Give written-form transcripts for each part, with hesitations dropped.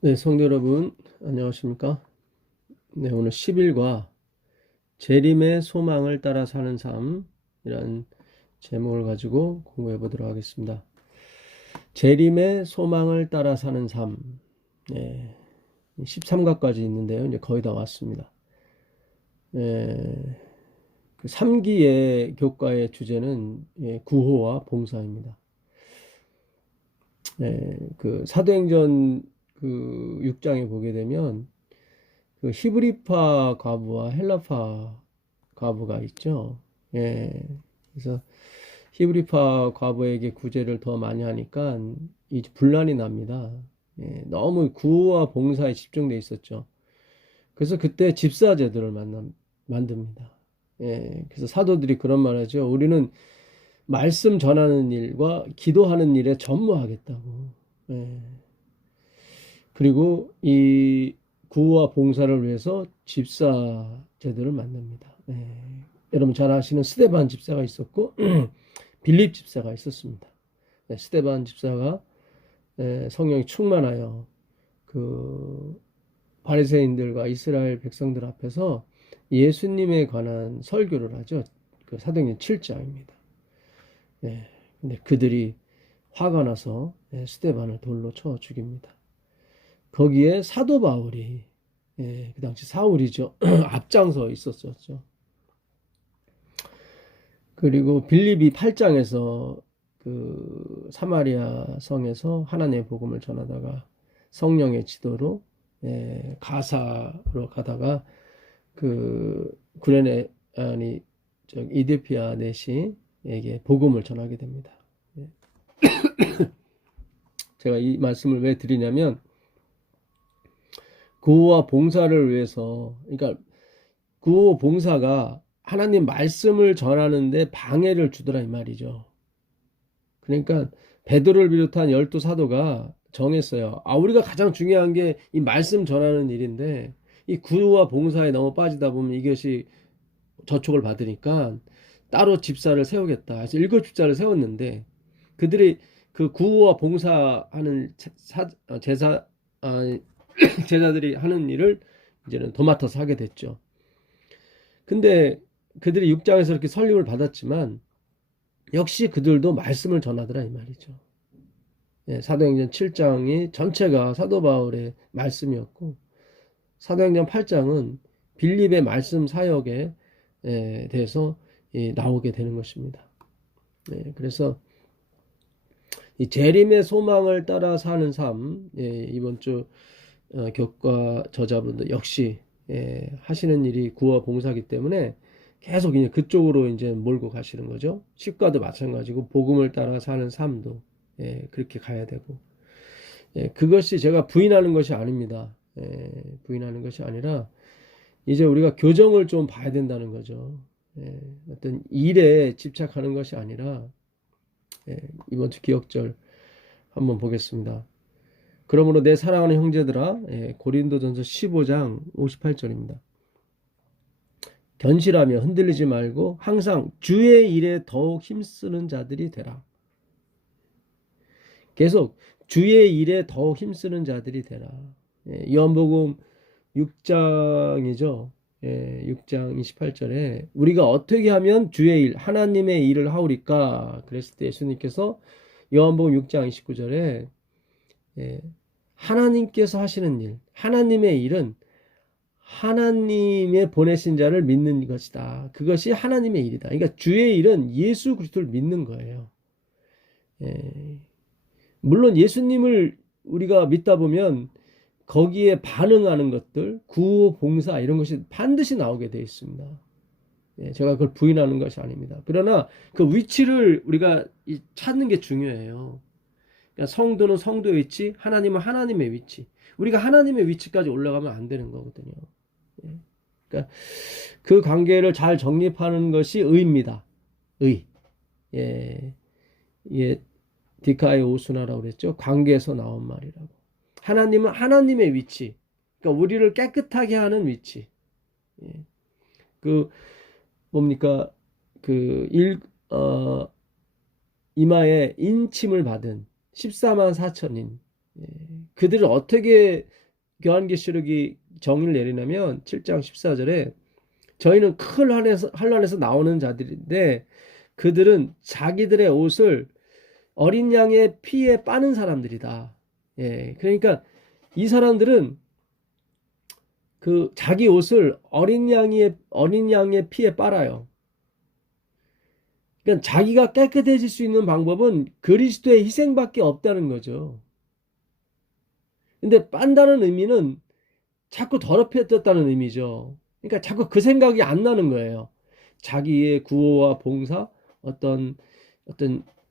네, 성도 여러분, 안녕하십니까? 네, 오늘 10일과 재림의 소망을 따라 사는 삶이란 제목을 가지고 공부해 보도록 하겠습니다. 재림의 소망을 따라 사는 삶. 네, 13가까지 있는데요. 이제 거의 다 왔습니다. 네, 그 3기의 교과의 주제는 구호와 봉사입니다. 네, 그 사도행전 그 6장에 보게 되면 그 히브리파 과부와 헬라파 과부가 있죠. 예. 그래서 히브리파 과부에게 구제를 더 많이 하니까 이 분란이 납니다. 예. 너무 구호와 봉사에 집중돼 있었죠. 그래서 그때 집사제도를 만듭니다. 예. 그래서 사도들이 그런 말 하죠. 우리는 말씀 전하는 일과 기도하는 일에 전무하겠다고. 예. 그리고 이 구호와 봉사를 위해서 집사 제도를 만듭니다. 여러분 잘 아시는 스데반 집사가 있었고 빌립 집사가 있었습니다. 스데반 집사가 성령이 충만하여 그 바리새인들과 이스라엘 백성들 앞에서 예수님에 관한 설교를 하죠. 그 사도행전 7장입니다. 근데 그들이 화가 나서 스데반을 돌로 쳐 죽입니다. 거기에 사도 바울이 그 당시 사울이죠. 앞장서 있었었죠. 그리고 빌립이 8장에서 그 사마리아 성에서 하나님의 복음을 전하다가 성령의 지도로 가사로 가다가 그 구레네 아니 이디오피아 내시에게 복음을 전하게 됩니다. 제가 이 말씀을 왜 드리냐면 구호와 봉사를 위해서, 그러니까 구호 봉사가 하나님 말씀을 전하는데 방해를 주더라 이 말이죠. 그러니까 베드로를 비롯한 12사도가 정했어요. 우리가 가장 중요한 게 이 말씀 전하는 일인데 이 구호와 봉사에 너무 빠지다 보면 이것이 저촉을 받으니까 따로 집사를 세우겠다. 그래서 7집사를 세웠는데 그들이 그 구호와 봉사하는 제자들이 하는 일을 이제는 도맡아서 하게 됐죠. 근데 그들이 6장에서 이렇게 설립을 받았지만 역시 그들도 말씀을 전하더라 이 말이죠. 사도행전 7장이 전체가 사도 바울의 말씀이었고 사도행전 8장은 빌립의 말씀 사역에 대해서 나오게 되는 것입니다. 그래서 이 재림의 소망을 따라 사는 삶, 이번 주 교과 저자분들 역시 하시는 일이 구호 봉사기 때문에 계속 이제 그쪽으로 이제 몰고 가시는 거죠. 치과도 마찬가지고 복음을 따라 사는 삶도 그렇게 가야 되고 그것이 제가 부인하는 것이 아닙니다. 부인하는 것이 아니라 이제 우리가 교정을 좀 봐야 된다는 거죠. 어떤 일에 집착하는 것이 아니라 이번 주 기억절 한번 보겠습니다. 그러므로 내 사랑하는 형제들아, 고린도전서 15장 58절입니다. 견실하며 흔들리지 말고 항상 주의 일에 더욱 힘쓰는 자들이 되라. 계속 주의 일에 더욱 힘쓰는 자들이 되라. 요한복음 6장이죠. 6장 28절에 우리가 어떻게 하면 주의 일, 하나님의 일을 하오리까? 그랬을 때 예수님께서 요한복음 6장 29절에 하나님께서 하시는 일, 하나님의 일은 하나님의 보내신 자를 믿는 것이다. 그것이 하나님의 일이다. 그러니까 주의 일은 예수 그리스도를 믿는 거예요. 물론 예수님을 우리가 믿다 보면 거기에 반응하는 것들, 구호, 봉사 이런 것이 반드시 나오게 되어 있습니다. 제가 그걸 부인하는 것이 아닙니다. 그러나 그 위치를 우리가 찾는 게 중요해요. 그러니까 성도는 성도의 위치, 하나님은 하나님의 위치. 우리가 하나님의 위치까지 올라가면 안 되는 거거든요. 그러니까 그 관계를 잘 정립하는 것이 의입니다. 의. 디카의 오수나라고 그랬죠. 관계에서 나온 말이라고. 하나님은 하나님의 위치. 그러니까 우리를 깨끗하게 하는 위치. 그 뭡니까? 이마에 인침을 받은 14만 4천인 그들을 어떻게 요한계시록이 정의를 내리냐면 7장 14절에 저희는 큰 환난에서 나오는 자들인데 그들은 자기들의 옷을 어린 양의 피에 빠는 사람들이다. 예, 그러니까 이 사람들은 그 자기 옷을 어린 양의 피에 빨아요. 그러니까 자기가 깨끗해질 수 있는 방법은 그리스도의 희생밖에 없다는 거죠. 근데 빤다는 의미는 자꾸 더럽혀졌다는 의미죠. 그러니까 자꾸 그 생각이 안 나는 거예요. 자기의 구호와 봉사, 어떤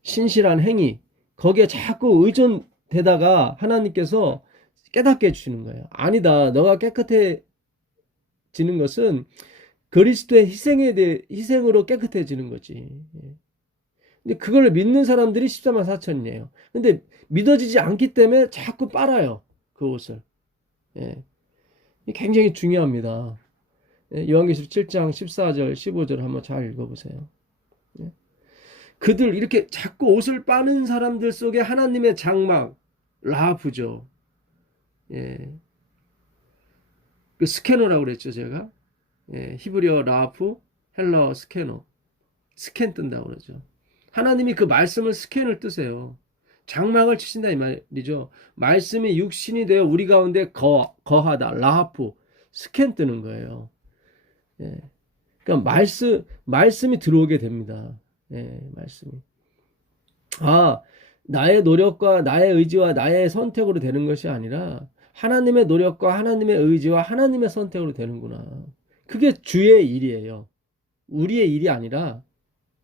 신실한 행위, 거기에 자꾸 의존되다가 하나님께서 깨닫게 해주시는 거예요. 아니다. 너가 깨끗해지는 것은 그리스도의 희생으로 깨끗해지는 거지. 근데 그걸 믿는 사람들이 14만 4천이에요. 근데 믿어지지 않기 때문에 자꾸 빨아요. 그 옷을. 예. 굉장히 중요합니다. 요한계시록 7장 14절 15절 한번 잘 읽어보세요. 예. 그들 이렇게 자꾸 옷을 빠는 사람들 속에 하나님의 장막 라하프죠. 예. 그 스캐너라고 그랬죠 제가. 예. 히브리어 라하프, 헬라어 스캐너. 스캔 뜬다고 그러죠. 하나님이 그 말씀을 스캔을 뜨세요. 장막을 치신다 이 말이죠. 말씀이 육신이 되어 우리 가운데 거하다. 라하프. 스캔 뜨는 거예요. 예. 그러니까 말씀이 들어오게 됩니다. 예, 말씀이. 아, 나의 노력과 나의 의지와 나의 선택으로 되는 것이 아니라 하나님의 노력과 하나님의 의지와 하나님의 선택으로 되는구나. 그게 주의 일이에요. 우리의 일이 아니라,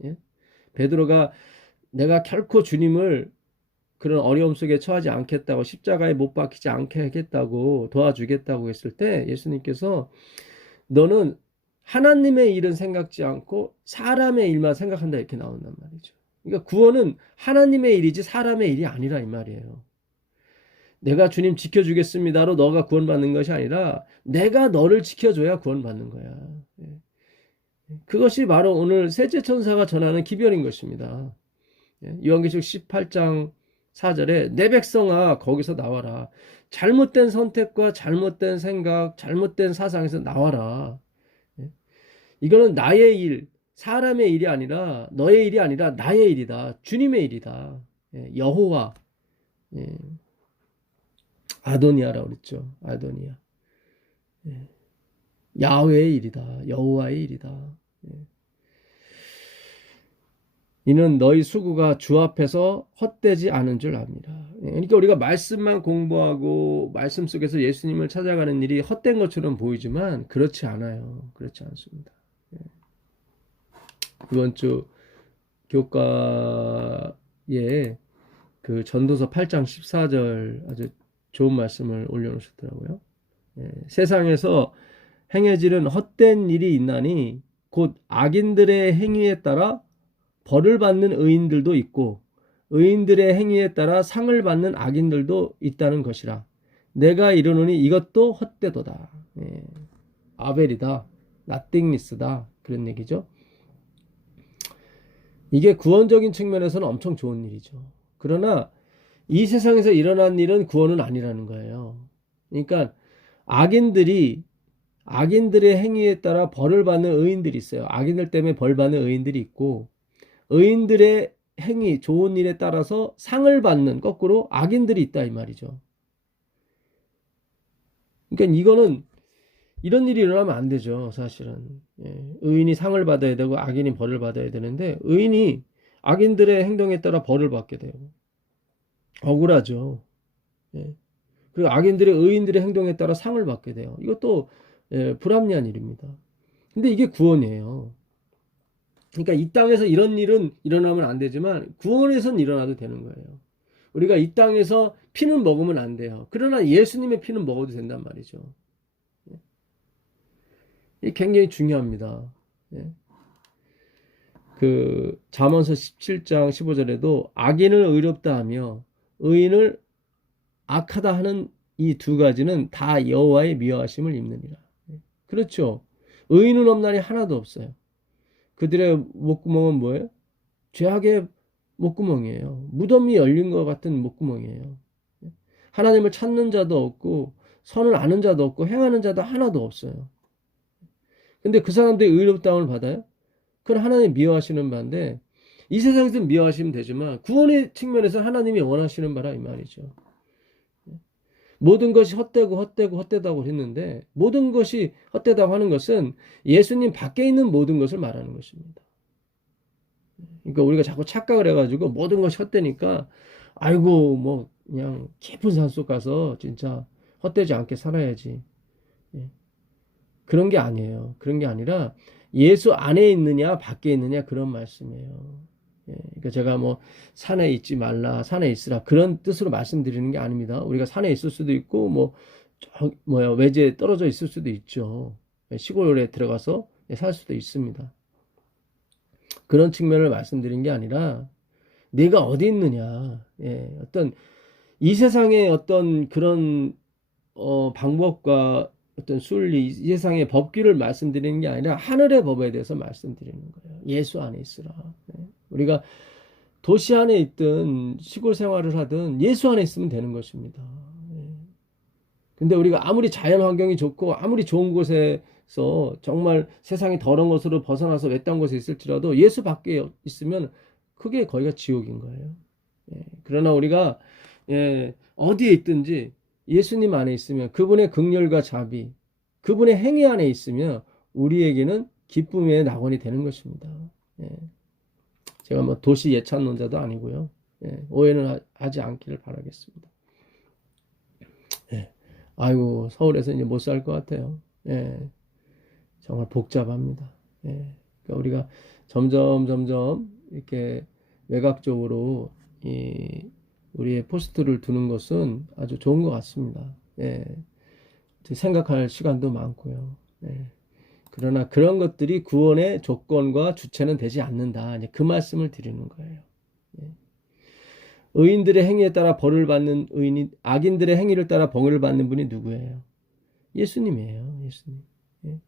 예? 베드로가 내가 결코 주님을 그런 어려움 속에 처하지 않겠다고 십자가에 못 박히지 않게 하겠다고 도와주겠다고 했을 때 예수님께서 너는 하나님의 일은 생각지 않고 사람의 일만 생각한다 이렇게 나온단 말이죠. 그러니까 구원은 하나님의 일이지 사람의 일이 아니라 이 말이에요. 내가 주님 지켜주겠습니다로 너가 구원받는 것이 아니라 내가 너를 지켜줘야 구원받는 거야. 그것이 바로 오늘 셋째 천사가 전하는 기별인 것입니다. 요한계시록 18장 4절에 내 백성아 거기서 나와라. 잘못된 선택과 잘못된 생각, 잘못된 사상에서 나와라. 이거는 나의 일, 사람의 일이 아니라 너의 일이 아니라 나의 일이다. 주님의 일이다. 여호와, 아도니아라고 그랬죠. 아도니아. 야훼의 일이다. 여호와의 일이다. 이는 너희 수고가 주 앞에서 헛되지 않은 줄 압니다. 그러니까 우리가 말씀만 공부하고 말씀 속에서 예수님을 찾아가는 일이 헛된 것처럼 보이지만 그렇지 않아요. 그렇지 않습니다. 이번 주 교과에 그 전도서 8장 14절 아주 좋은 말씀을 올려놓으셨더라고요. 세상에서 행해지는 헛된 일이 있나니 곧 악인들의 행위에 따라 벌을 받는 의인들도 있고 의인들의 행위에 따라 상을 받는 악인들도 있다는 것이라. 내가 이르노니 이것도 헛되도다. 아벨이다. 나띵리스다. 그런 얘기죠. 이게 구원적인 측면에서는 엄청 좋은 일이죠. 그러나 이 세상에서 일어난 일은 구원은 아니라는 거예요. 그러니까 악인들의 행위에 따라 벌을 받는 의인들이 있어요. 악인들 때문에 벌 받는 의인들이 있고 의인들의 행위, 좋은 일에 따라서 상을 받는 거꾸로 악인들이 있다 이 말이죠. 그러니까 이거는 이런 일이 일어나면 안 되죠, 사실은. 의인이 상을 받아야 되고 악인이 벌을 받아야 되는데 의인이 악인들의 행동에 따라 벌을 받게 돼요. 억울하죠. 그리고 악인들의 의인들의 행동에 따라 상을 받게 돼요. 이것도 불합리한 일입니다. 근데 이게 구원이에요. 그러니까 이 땅에서 이런 일은 일어나면 안 되지만 구원에선 일어나도 되는 거예요. 우리가 이 땅에서 피는 먹으면 안 돼요. 그러나 예수님의 피는 먹어도 된단 말이죠. 이게 굉장히 중요합니다. 그 잠언서 17장 15절에도 악인을 의롭다 하며 의인을 악하다 하는 이 두 가지는 다 여호와의 미워하심을 입느니라. 그렇죠. 의인은 없나니 하나도 없어요. 그들의 목구멍은 뭐예요? 죄악의 목구멍이에요. 무덤이 열린 것 같은 목구멍이에요. 하나님을 찾는 자도 없고 선을 아는 자도 없고 행하는 자도 하나도 없어요. 근데 그 사람들이 의롭다움을 받아요? 그건 하나님 미워하시는 바인데 이 세상에서 미워하시면 되지만 구원의 측면에서 하나님이 원하시는 바라 이 말이죠. 모든 것이 헛되다고 했는데 모든 것이 헛되다고 하는 것은 예수님 밖에 있는 모든 것을 말하는 것입니다. 그러니까 우리가 자꾸 착각을 해가지고 모든 것이 헛되니까 아이고 뭐 그냥 깊은 산속 가서 진짜 헛되지 않게 살아야지. 예. 그런 게 아니에요. 그런 게 아니라 예수 안에 있느냐 밖에 있느냐 그런 말씀이에요. 예. 그러니까 제가 뭐 산에 있지 말라, 산에 있으라 그런 뜻으로 말씀드리는 게 아닙니다. 우리가 산에 있을 수도 있고 뭐 외지에 떨어져 있을 수도 있죠. 시골에 들어가서 살 수도 있습니다. 그런 측면을 말씀드린 게 아니라 네가 어디 있느냐. 예, 어떤 이 세상의 어떤 그런 방법과 어떤 순리, 이 세상의 법규를 말씀드리는 게 아니라 하늘의 법에 대해서 말씀드리는 거예요. 예수 안에 있으라. 예, 우리가 도시 안에 있든 시골 생활을 하든 예수 안에 있으면 되는 것입니다. 예. 근데 우리가 아무리 자연 환경이 좋고 아무리 좋은 곳에서 정말 세상이 더러운 것으로 벗어나서 외딴 곳에 있을지라도 예수 밖에 있으면 그게 거기가 지옥인 거예요. 예. 그러나 우리가 어디에 있든지 예수님 안에 있으면 그분의 긍휼과 자비, 그분의 행위 안에 있으면 우리에게는 기쁨의 낙원이 되는 것입니다. 예. 제가 뭐 도시 예찬론자도 아니고요. 예. 오해는 하지 않기를 바라겠습니다. 예. 아이고 서울에서 이제 못 살 것 같아요. 예. 정말 복잡합니다. 예. 그러니까 우리가 점점 이렇게 외곽적으로 우리의 포스트를 두는 것은 아주 좋은 것 같습니다. 예. 생각할 시간도 많고요. 예. 그러나 그런 것들이 구원의 조건과 주체는 되지 않는다. 그 말씀을 드리는 거예요. 예. 의인들의 행위에 따라 벌을 받는 의인이 악인들의 행위를 따라 벌을 받는 분이 누구예요? 예수님이에요. 예수님. 예.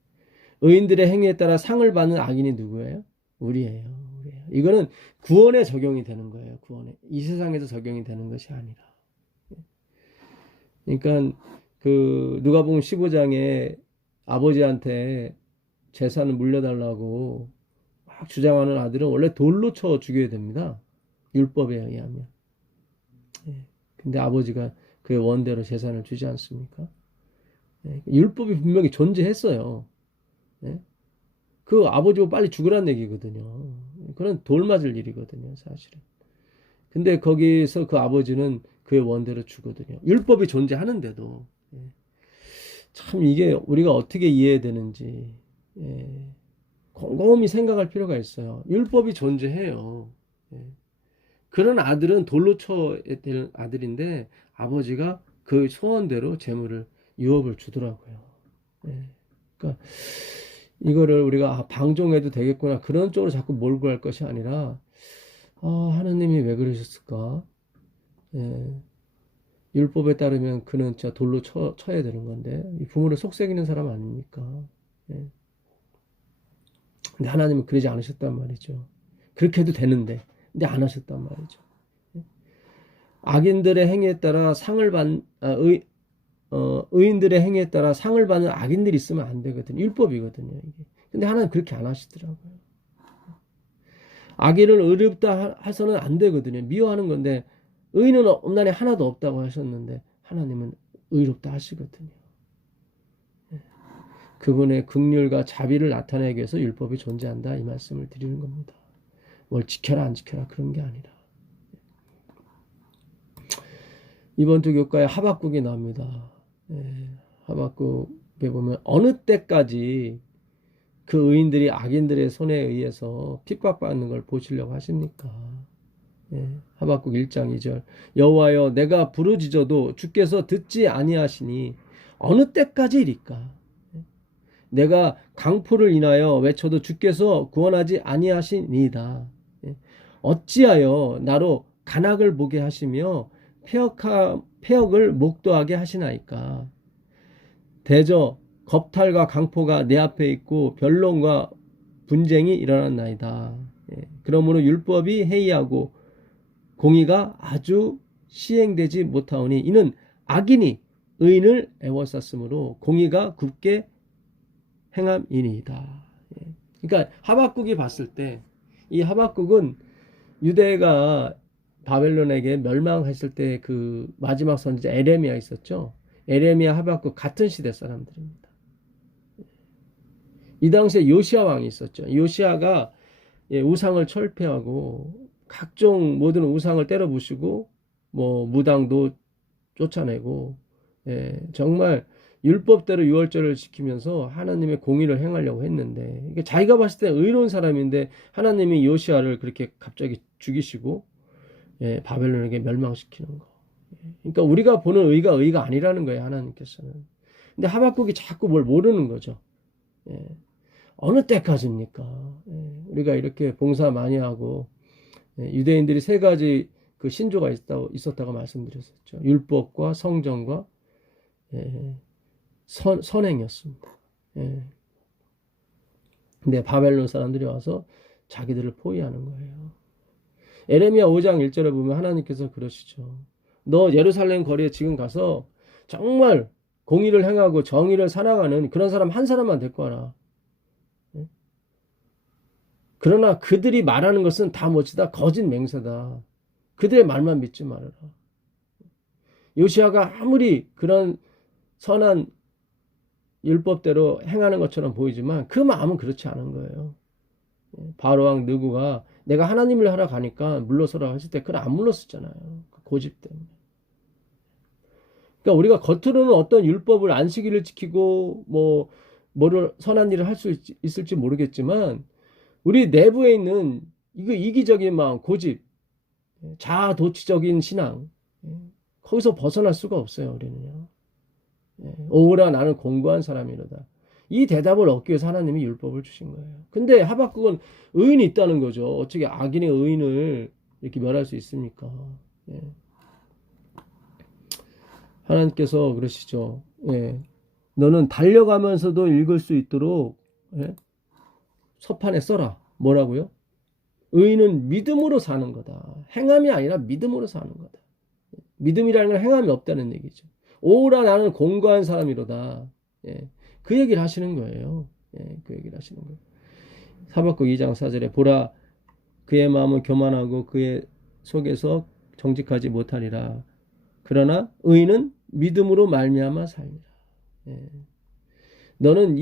의인들의 행위에 따라 상을 받는 악인이 누구예요? 우리예요. 이거는 구원에 적용이 되는 거예요. 구원에. 이 세상에서 적용이 되는 것이 아니라. 그러니까 그 누가복음 15장에 아버지한테 재산을 물려달라고 막 주장하는 아들은 원래 돌로 쳐 죽여야 됩니다. 율법에 의하면. 근데 아버지가 그의 원대로 재산을 주지 않습니까? 율법이 분명히 존재했어요. 그 아버지가 빨리 죽으란 얘기거든요. 그건 돌 맞을 일이거든요, 사실은. 근데 거기서 그 아버지는 그의 원대로 주거든요. 율법이 존재하는데도. 참 이게 우리가 어떻게 이해해야 되는지 곰곰이 생각할 필요가 있어요. 율법이 존재해요. 그런 아들은 돌로 쳐야 될 아들인데 아버지가 그 소원대로 재물을 유업을 주더라고요. 그러니까 이거를 우리가 방종해도 되겠구나 그런 쪽으로 자꾸 몰고 갈 것이 아니라 하나님이 왜 그러셨을까? 율법에 따르면 그는 진짜 돌로 쳐야 되는 건데 부모를 속삭이는 사람 아닙니까? 근데 하나님은 그러지 않으셨단 말이죠. 그렇게 해도 되는데 근데 안 하셨단 말이죠. 악인들의 행위에 따라 의인들의 행위에 따라 상을 받는 악인들이 있으면 안 되거든요. 율법이거든요. 이게. 근데 하나님 그렇게 안 하시더라고요. 악인을 의롭다 해서는 안 되거든요. 미워하는 건데 의인은 없나니 하나도 없다고 하셨는데 하나님은 의롭다 하시거든요. 그분의 긍휼과 자비를 나타내기 위해서 율법이 존재한다 이 말씀을 드리는 겁니다. 뭘 지켜라 안 지켜라 그런 게 아니라. 이번 주 교과에 하박국이 나옵니다. 하박국에 보면 어느 때까지 그 의인들이 악인들의 손에 의해서 핍박받는 걸 보시려고 하십니까? 하박국 1장 2절 여호와여 내가 부르짖어도 주께서 듣지 아니하시니 어느 때까지일까? 내가 강포를 인하여 외쳐도 주께서 구원하지 아니하시니이다. 어찌하여 나로 간악을 보게 하시며 폐역을 목도하게 하시나이까? 대저 겁탈과 강포가 내 앞에 있고 변론과 분쟁이 일어났나이다. 그러므로 율법이 해이하고 공의가 아주 시행되지 못하오니 이는 악인이 의인을 애워쌌으므로 공의가 굳게 행함이니이다. 예. 그러니까 하박국이 봤을 때 이 하박국은 유대가 바벨론에게 멸망했을 때 그 마지막 선지자 에레미야 있었죠. 에레미야 하박국 같은 시대 사람들입니다. 이 당시에 요시야 왕이 있었죠. 요시야가 우상을 철폐하고 각종 모든 우상을 때려 부수고 뭐 무당도 쫓아내고 정말 율법대로 유월절을 지키면서 하나님의 공의를 행하려고 했는데 이게 자기가 봤을 때 의로운 사람인데 하나님이 요시야를 그렇게 갑자기 죽이시고 바벨론에게 멸망시키는 거. 그러니까 우리가 보는 의가 아니라는 거예요, 하나님께서는. 근데 하박국이 자꾸 뭘 모르는 거죠. 어느 때까지입니까? 우리가 이렇게 봉사 많이 하고 유대인들이 세 가지 그 신조가 있었다고 말씀드렸었죠. 율법과 성전과 선행이었습니다. 근데 바벨론 사람들이 와서 자기들을 포위하는 거예요. 에레미야 5장 1절에 보면 하나님께서 그러시죠. 너 예루살렘 거리에 지금 가서 정말 공의를 행하고 정의를 사랑하는 그런 사람 한 사람만 데리고 와라. 그러나 그들이 말하는 것은 다 뭐지다? 거짓 맹세다. 그들의 말만 믿지 말아라. 요시야가 아무리 그런 선한 율법대로 행하는 것처럼 보이지만 그 마음은 그렇지 않은 거예요. 바로왕 느구가 내가 하나님을 하러 가니까 물러서라 했을 때 그걸 안 물렀었잖아요. 고집 때문에. 그러니까 우리가 겉으로는 어떤 율법을 안식일을 지키고 뭐를 선한 일을 할 수 있을지 모르겠지만 우리 내부에 있는 이기적인 마음, 고집, 자아도취적인 신앙 거기서 벗어날 수가 없어요. 우리는요. 오라 나는 공고한 사람이로다. 이 대답을 얻기 위해서 하나님이 율법을 주신 거예요. 근데 하박국은 의인이 있다는 거죠. 어떻게 악인의 의인을 이렇게 멸할 수 있습니까? 하나님께서 그러시죠. 너는 달려가면서도 읽을 수 있도록 서판에 써라. 뭐라고요? 의인은 믿음으로 사는 거다. 행함이 아니라 믿음으로 사는 거다. 믿음이라는 건 행함이 없다는 얘기죠. 오라 나는 공고한 사람이로다. 그 얘기를 하시는 거예요. 그 얘기를 하시는 거예요. 하박국 2장 4절에 보라 그의 마음은 교만하고 그의 속에서 정직하지 못하리라. 그러나 의인은 믿음으로 말미암아 살리라. 너는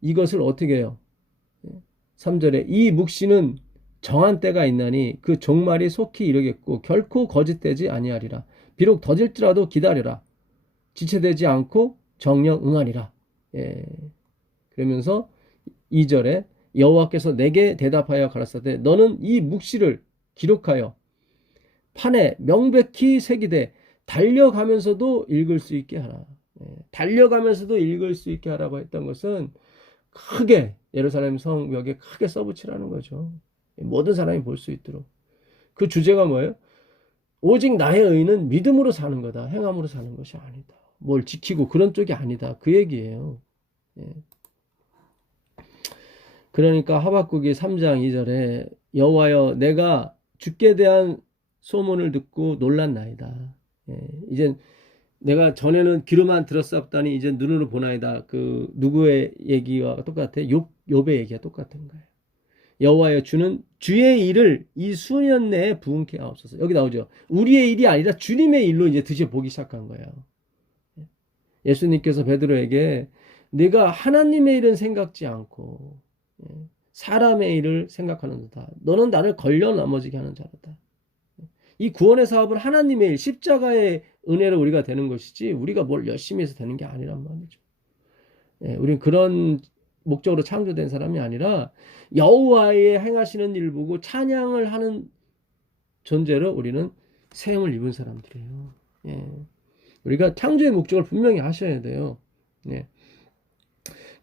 이것을 어떻게 해요? 3절에 이 묵시는 정한 때가 있나니 그 종말이 속히 이르겠고 결코 거짓되지 아니하리라. 비록 더딜지라도 기다려라. 지체되지 않고 정령 응하리라. 그러면서 2절에 여호와께서 내게 대답하여 가라사대 너는 이 묵시를 기록하여 판에 명백히 새기되 달려가면서도 읽을 수 있게 하라. 달려가면서도 읽을 수 있게 하라고 했던 것은 크게 예루살렘 성벽에 크게 써붙이라는 거죠. 모든 사람이 볼 수 있도록. 그 주제가 뭐예요? 오직 나의 의는 믿음으로 사는 거다. 행함으로 사는 것이 아니다. 뭘 지키고 그런 쪽이 아니다. 그 얘기예요. 그러니까 하박국이 3장 2절에 여호와여 내가 주께 대한 소문을 듣고 놀랐나이다. 이젠 내가 전에는 귀로만 들었사옵다니 이제 눈으로 보나이다. 그 누구의 얘기와 똑같아? 욥의 얘기가 똑같은 거예요. 여호와여 주는 주의 일을 이 수년 내에 부응케 하옵소서. 여기 나오죠. 우리의 일이 아니라 주님의 일로 이제 드셔보기 시작한 거예요. 예수님께서 베드로에게 네가 하나님의 일은 생각지 않고 사람의 일을 생각하는도다. 너는 나를 걸려 넘어지게 하는 자로다. 이 구원의 사업은 하나님의 일, 십자가의 은혜로 우리가 되는 것이지 우리가 뭘 열심히 해서 되는 게 아니란 말이죠. 우리는 그런 목적으로 창조된 사람이 아니라 여호와의 행하시는 일 보고 찬양을 하는 존재로 우리는 세움을 입은 사람들이에요. 우리가 창조의 목적을 분명히 하셔야 돼요.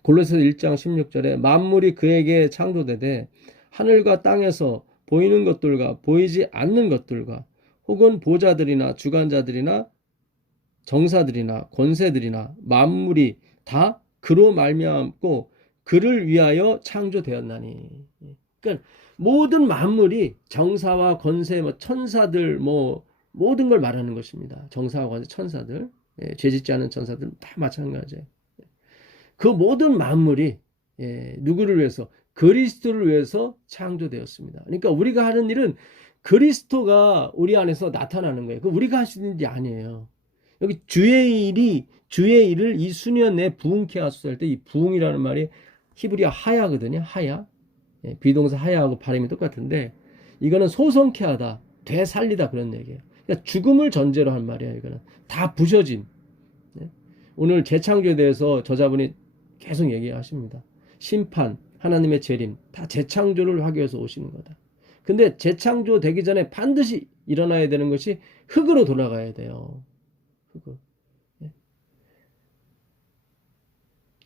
골로새서 1장 16절에 만물이 그에게 창조되되 하늘과 땅에서 보이는 것들과 보이지 않는 것들과 혹은 보좌들이나 주관자들이나 정사들이나 권세들이나 만물이 다 그로 말미암고 그를 위하여 창조되었나니. 그러니까 모든 만물이 정사와 권세, 천사들, 모든 걸 말하는 것입니다. 정사와 천사들, 죄짓지 않은 천사들은 다 마찬가지예요. 그 모든 만물이 누구를 위해서? 그리스도를 위해서 창조되었습니다. 그러니까 우리가 하는 일은 그리스도가 우리 안에서 나타나는 거예요. 그 우리가 하시는 일이 아니에요. 여기 주의 일을 이 수년 내에 부흥케 하소서 할 때 이 부흥이라는 말이 히브리어 하야거든요. 하야. 비동사 하야하고 발음이 똑같은데 이거는 소성케 하다, 되살리다 그런 얘기예요. 그러니까 죽음을 전제로 한 말이에요. 이거는 다 부셔진. 오늘 재창조에 대해서 저자분이 계속 얘기하십니다. 심판, 하나님의 재림, 다 재창조를 하기 위해서 오시는 거다. 근데 재창조 되기 전에 반드시 일어나야 되는 것이 흙으로 돌아가야 돼요. 흙으로.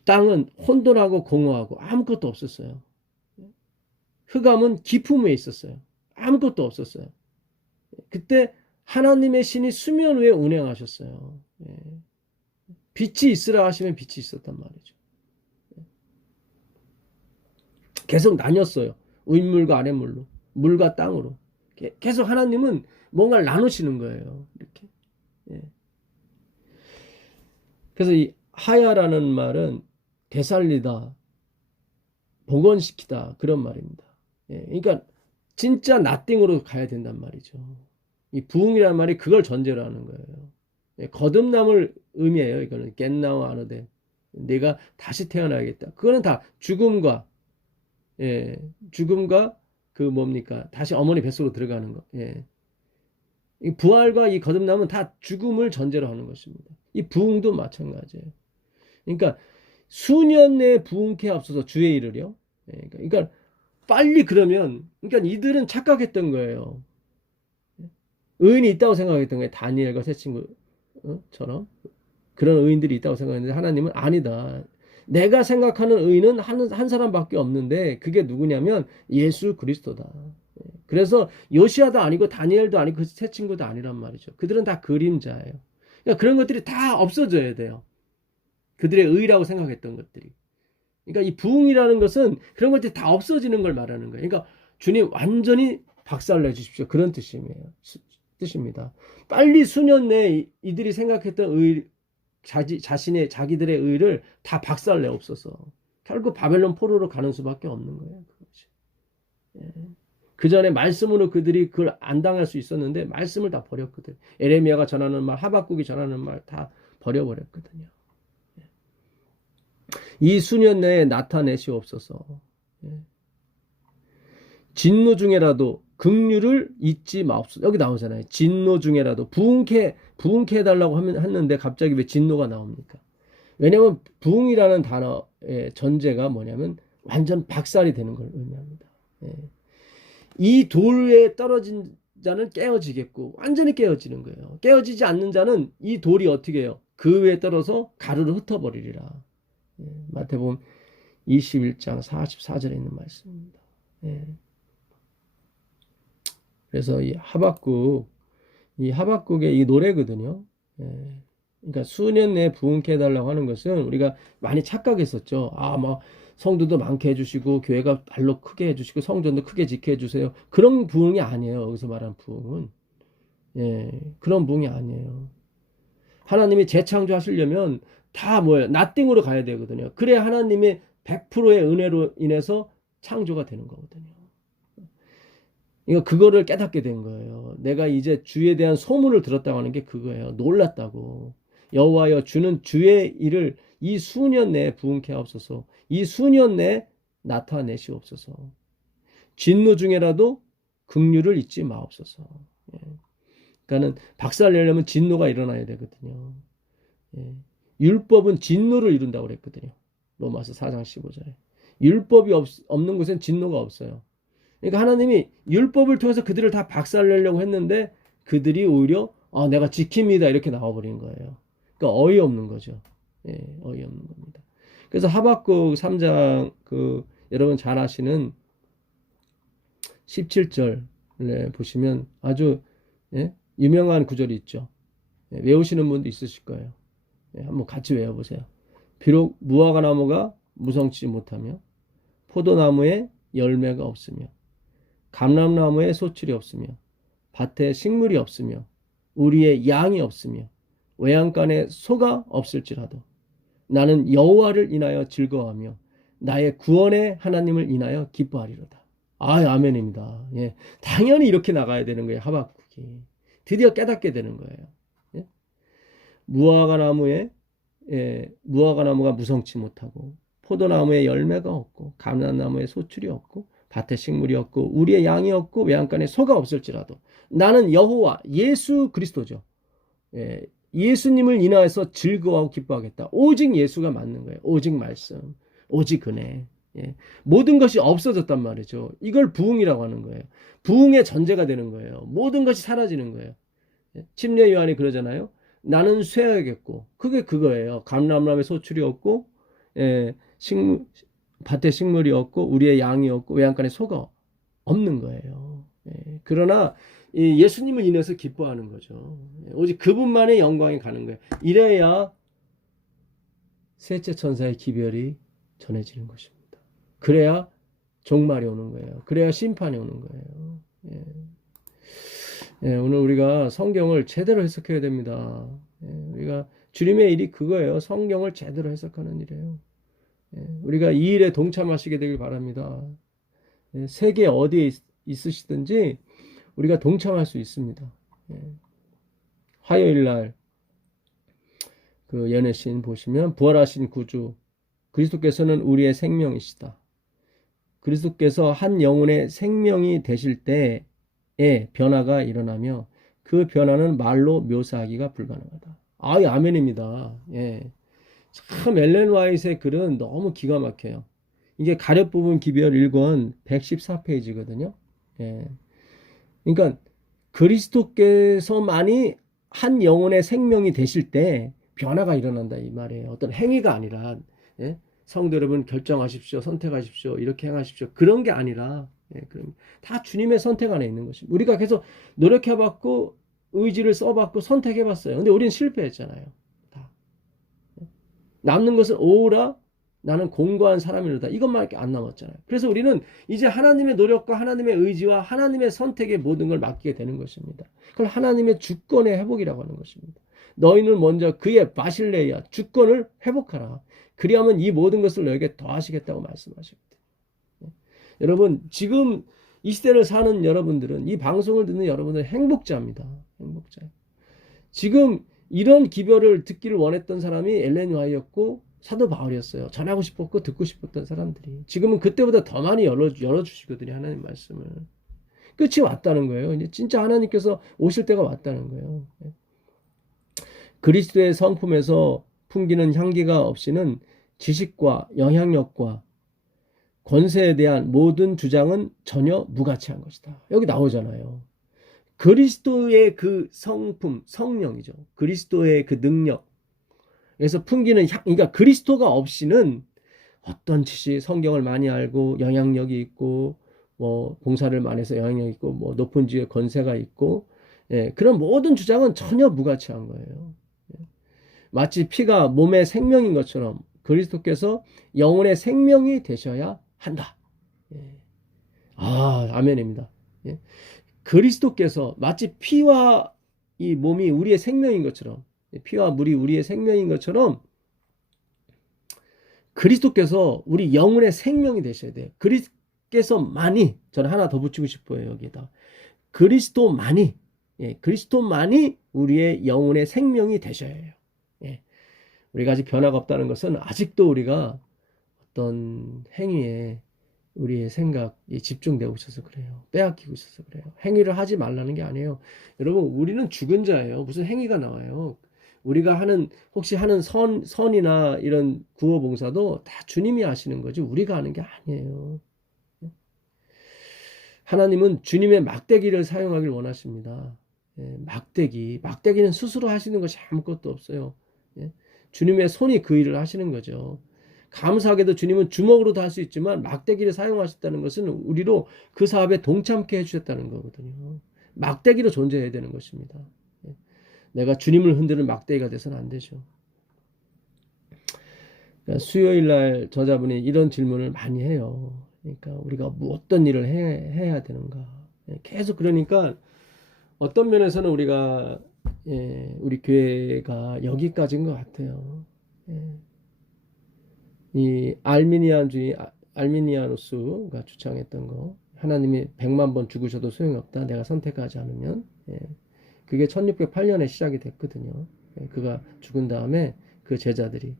땅은 혼돈하고 공허하고 아무것도 없었어요. 흑암은 기품에 있었어요. 아무것도 없었어요. 그때 하나님의 신이 수면 위에 운행하셨어요. 빛이 있으라 하시면 빛이 있었단 말이죠. 계속 나뉘었어요. 윗물과 아랫물로, 물과 땅으로. 계속 하나님은 뭔가를 나누시는 거예요. 이렇게. 그래서 이 하야라는 말은 되살리다, 복원시키다 그런 말입니다. 그러니까 진짜 나띵으로 가야 된단 말이죠. 이 부흥이라는 말이 그걸 전제로 하는 거예요. 거듭남을 의미해요. 이거는 겟나우 아너데, 내가 다시 태어나야겠다. 그거는 다 죽음과 그 뭡니까? 다시 어머니 뱃속으로 들어가는 거. 이 부활과 이 거듭남은 다 죽음을 전제로 하는 것입니다. 이 부흥도 마찬가지예요. 그러니까 수년 내에 부흥케 앞서서 주의 일을요. 그러니까 빨리 그러면, 그러니까 이들은 착각했던 거예요. 의인이 있다고 생각했던 거예요. 다니엘과 세 친구처럼 그런 의인들이 있다고 생각했는데 하나님은 아니다. 내가 생각하는 의인은 한 사람밖에 없는데 그게 누구냐면 예수 그리스도다. 그래서 요시아도 아니고 다니엘도 아니고 그 세 친구도 아니란 말이죠. 그들은 다 그림자예요. 그러니까 그런 것들이 다 없어져야 돼요. 그들의 의라고 생각했던 것들이. 그러니까 이 부흥이라는 것은 그런 것들이 다 없어지는 걸 말하는 거예요. 그러니까 주님 완전히 박살내 주십시오. 그런 뜻입니다. 빨리 수년 내에 이들이 생각했던 자기들의 의를 다 박살내 없어서 결국 바벨론 포로로 가는 수밖에 없는 거예요. 그 전에 말씀으로 그들이 그걸 안 당할 수 있었는데 말씀을 다 버렸거든. 에레미야가 전하는 말, 하박국이 전하는 말 다 버려버렸거든요. 이 수년 내에 나타내시옵소서. 진노 중에라도 긍휼을 잊지 마옵소서. 여기 나오잖아요. 진노 중에라도 부흥케 해달라고 했는데 갑자기 왜 진노가 나옵니까? 왜냐하면 부흥이라는 단어의 전제가 뭐냐면 완전 박살이 되는 걸 의미합니다. 이 돌에 떨어진 자는 깨어지겠고 완전히 깨어지는 거예요. 깨어지지 않는 자는 이 돌이 어떻게 해요? 그 위에 떨어서 가루를 흩어버리리라. 마태복음 21장 44절에 있는 말씀입니다. 그래서 이 하박국의 이 노래거든요. 그러니까 수년 내에 부흥케 해달라고 하는 것은 우리가 많이 착각했었죠. 뭐 성도도 많게 해주시고 교회가 발로 크게 해주시고 성전도 크게 지켜 해주세요. 그런 부흥이 아니에요. 여기서 말하는 부흥은 그런 부흥이 아니에요. 하나님이 재창조하시려면 다 뭐예요? 나띵으로 가야 되거든요. 그래야 하나님의 100%의 은혜로 인해서 창조가 되는 거거든요. 그거를 깨닫게 된 거예요. 내가 이제 주에 대한 소문을 들었다고 하는 게 그거예요. 놀랐다고. 여호와여 주는 주의 일을 이 수년 내에 부흥케 하옵소서. 이 수년 내에 나타내시옵소서. 진노 중에라도 긍휼을 잊지 마옵소서. 그러니까는 박살내려면 진노가 일어나야 되거든요. 율법은 진노를 이룬다고 그랬거든요. 로마서 4장 15절에. 율법이 없는 곳엔 진노가 없어요. 그러니까 하나님이 율법을 통해서 그들을 다 박살내려고 했는데 그들이 오히려 내가 지킵니다 이렇게 나와버리는 거예요. 그러니까 어이없는 거죠. 어이없는 겁니다. 그래서 하박국 3장 여러분 잘 아시는 17절 보시면 아주 유명한 구절이 있죠. 외우시는 분도 있으실 거예요. 한번 같이 외워보세요. 비록 무화과 나무가 무성치 못하며 포도나무에 열매가 없으며 감람나무에 소출이 없으며 밭에 식물이 없으며 우리의 양이 없으며 외양간에 소가 없을지라도 나는 여호와를 인하여 즐거워하며 나의 구원의 하나님을 인하여 기뻐하리로다. 아멘입니다. 예, 당연히 이렇게 나가야 되는 거예요. 하박국이 드디어 깨닫게 되는 거예요. 예? 무화과 나무가 무성치 못하고 포도나무에 열매가 없고 감람나무에 소출이 없고 밭에 식물이 없고 우리의 양이 없고 외양간에 소가 없을지라도 나는 여호와 예수 그리스도죠. 예수님을 인하여서 즐거워하고 기뻐하겠다. 오직 예수가 맞는 거예요. 오직 말씀, 오직 은혜. 모든 것이 없어졌단 말이죠. 이걸 부흥이라고 하는 거예요. 부흥의 전제가 되는 거예요. 모든 것이 사라지는 거예요. 침례 요한이 그러잖아요. 나는 쇠하겠고 그게 그거예요. 감람나무에 소출이 없고 밭에 식물이 없고 우리의 양이 없고 외양간에 소가 없는 거예요. 그러나 예수님을 인해서 기뻐하는 거죠. 오직 그분만의 영광이 가는 거예요. 이래야 셋째 천사의 기별이 전해지는 것입니다. 그래야 종말이 오는 거예요. 그래야 심판이 오는 거예요. 오늘 우리가 성경을 제대로 해석해야 됩니다. 우리가 주님의 일이 그거예요. 성경을 제대로 해석하는 일이에요. 우리가 이 일에 동참하시게 되길 바랍니다. 세계 어디에 있으시든지 우리가 동참할 수 있습니다. 화요일 날 그 연회신 보시면 부활하신 구주 그리스도께서는 우리의 생명이시다. 그리스도께서 한 영혼의 생명이 되실 때에 변화가 일어나며 그 변화는 말로 묘사하기가 불가능하다. 아멘입니다. 참 엘렌 화이트의 글은 너무 기가 막혀요. 이게 가렵 부분 기별 1권 114페이지거든요. 그러니까 그리스도께서만이 한 영혼의 생명이 되실 때 변화가 일어난다 이 말이에요. 어떤 행위가 아니라 성도 여러분 결정하십시오. 선택하십시오. 이렇게 행하십시오. 그런 게 아니라 그럼 다 주님의 선택 안에 있는 것입니다. 우리가 계속 노력해봤고 의지를 써봤고 선택해봤어요. 근데 우리는 실패했잖아요. 다. 남는 것은 오라 나는 공고한 사람이로다. 이것만밖에 안 남았잖아요. 그래서 우리는 이제 하나님의 노력과 하나님의 의지와 하나님의 선택에 모든 걸 맡기게 되는 것입니다. 그걸 하나님의 주권의 회복이라고 하는 것입니다. 너희는 먼저 그의 바실레야 주권을 회복하라. 그리하면 이 모든 것을 너에게 더하시겠다고 말씀하십니다. 여러분 지금 이 시대를 사는 여러분들은 이 방송을 듣는 여러분들은 행복자입니다. 행복자. 지금 이런 기별을 듣기를 원했던 사람이 엘렌 화이트였고 사도 바울이었어요. 전하고 싶었고 듣고 싶었던 사람들이. 지금은 그때보다 더 많이 열어주시거든요. 하나님 말씀을. 끝이 왔다는 거예요. 이제 진짜 하나님께서 오실 때가 왔다는 거예요. 그리스도의 성품에서 풍기는 향기가 없이는 지식과 영향력과 권세에 대한 모든 주장은 전혀 무가치한 것이다. 여기 나오잖아요. 그리스도의 그 성품, 성령이죠. 그리스도의 그 능력. 그래서 풍기는 그러니까 그리스도가 없이는 어떤 지식, 성경을 많이 알고 영향력이 있고 뭐 봉사를 많이 해서 영향력이 있고 뭐 높은 지위에 권세가 있고 그런 모든 주장은 전혀 무가치한 거예요. 마치 피가 몸의 생명인 것처럼 그리스도께서 영혼의 생명이 되셔야 한다. 아멘입니다. 그리스도께서 마치 피와 이 몸이 우리의 생명인 것처럼 피와 물이 우리의 생명인 것처럼 그리스도께서 우리 영혼의 생명이 되셔야 돼요. 그리스도께서만이 저는 하나 더 붙이고 싶어요. 여기다 그리스도만이 우리의 영혼의 생명이 되셔야 해요. 우리가 아직 변화가 없다는 것은 아직도 우리가 어떤 행위에 우리의 생각이 집중되고 있어서 그래요. 빼앗기고 있어서 그래요. 행위를 하지 말라는 게 아니에요. 여러분 우리는 죽은 자예요. 무슨 행위가 나와요. 우리가 혹시 하는 선이나 이런 구호 봉사도 다 주님이 하시는 거지 우리가 하는 게 아니에요. 하나님은 주님의 막대기를 사용하길 원하십니다. 막대기는 스스로 하시는 것이 아무것도 없어요. 주님의 손이 그 일을 하시는 거죠. 감사하게도 주님은 주먹으로도 할 수 있지만 막대기를 사용하셨다는 것은 우리로 그 사업에 동참케 해주셨다는 거거든요. 막대기로 존재해야 되는 것입니다. 내가 주님을 흔드는 막대기가 돼서는 안 되죠. 그러니까 수요일 날 저자분이 이런 질문을 많이 해요. 그러니까 우리가 어떤 일을 해야 되는가. 계속 그러니까 어떤 면에서는 우리가 우리 교회가 여기까지인 것 같아요. 이 알미니아누스가 주창했던 거, 하나님이 100만 번 죽으셔도 소용없다. 내가 선택하지 않으면. 그게 1608년에 시작이 됐거든요. 그가 죽은 다음에 그 제자들이.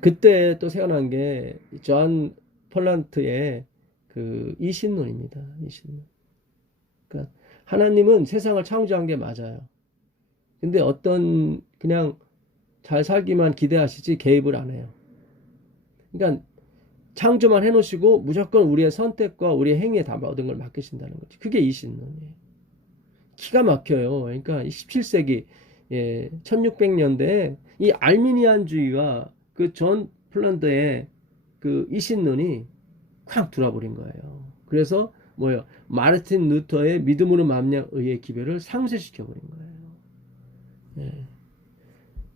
그때 또 생각난 게 존 폴란트의 그 이신론입니다. 이신론. 그러니까 하나님은 세상을 창조한 게 맞아요. 근데 그냥 잘 살기만 기대하시지 개입을 안 해요. 그러니까 창조만 해놓으시고 무조건 우리의 선택과 우리의 행위에 다 모든 걸 맡기신다는 거지. 그게 이신론이에요. 기가 막혀요. 그러니까 17세기 1600년대에 이 알미니안주의와 그 존 폴란트의 그 이신론이 콱 들어버린 거예요. 그래서 뭐예요? 마르틴 루터의 믿음으로 만명 의의 기별을 상쇄시켜 버린 거예요.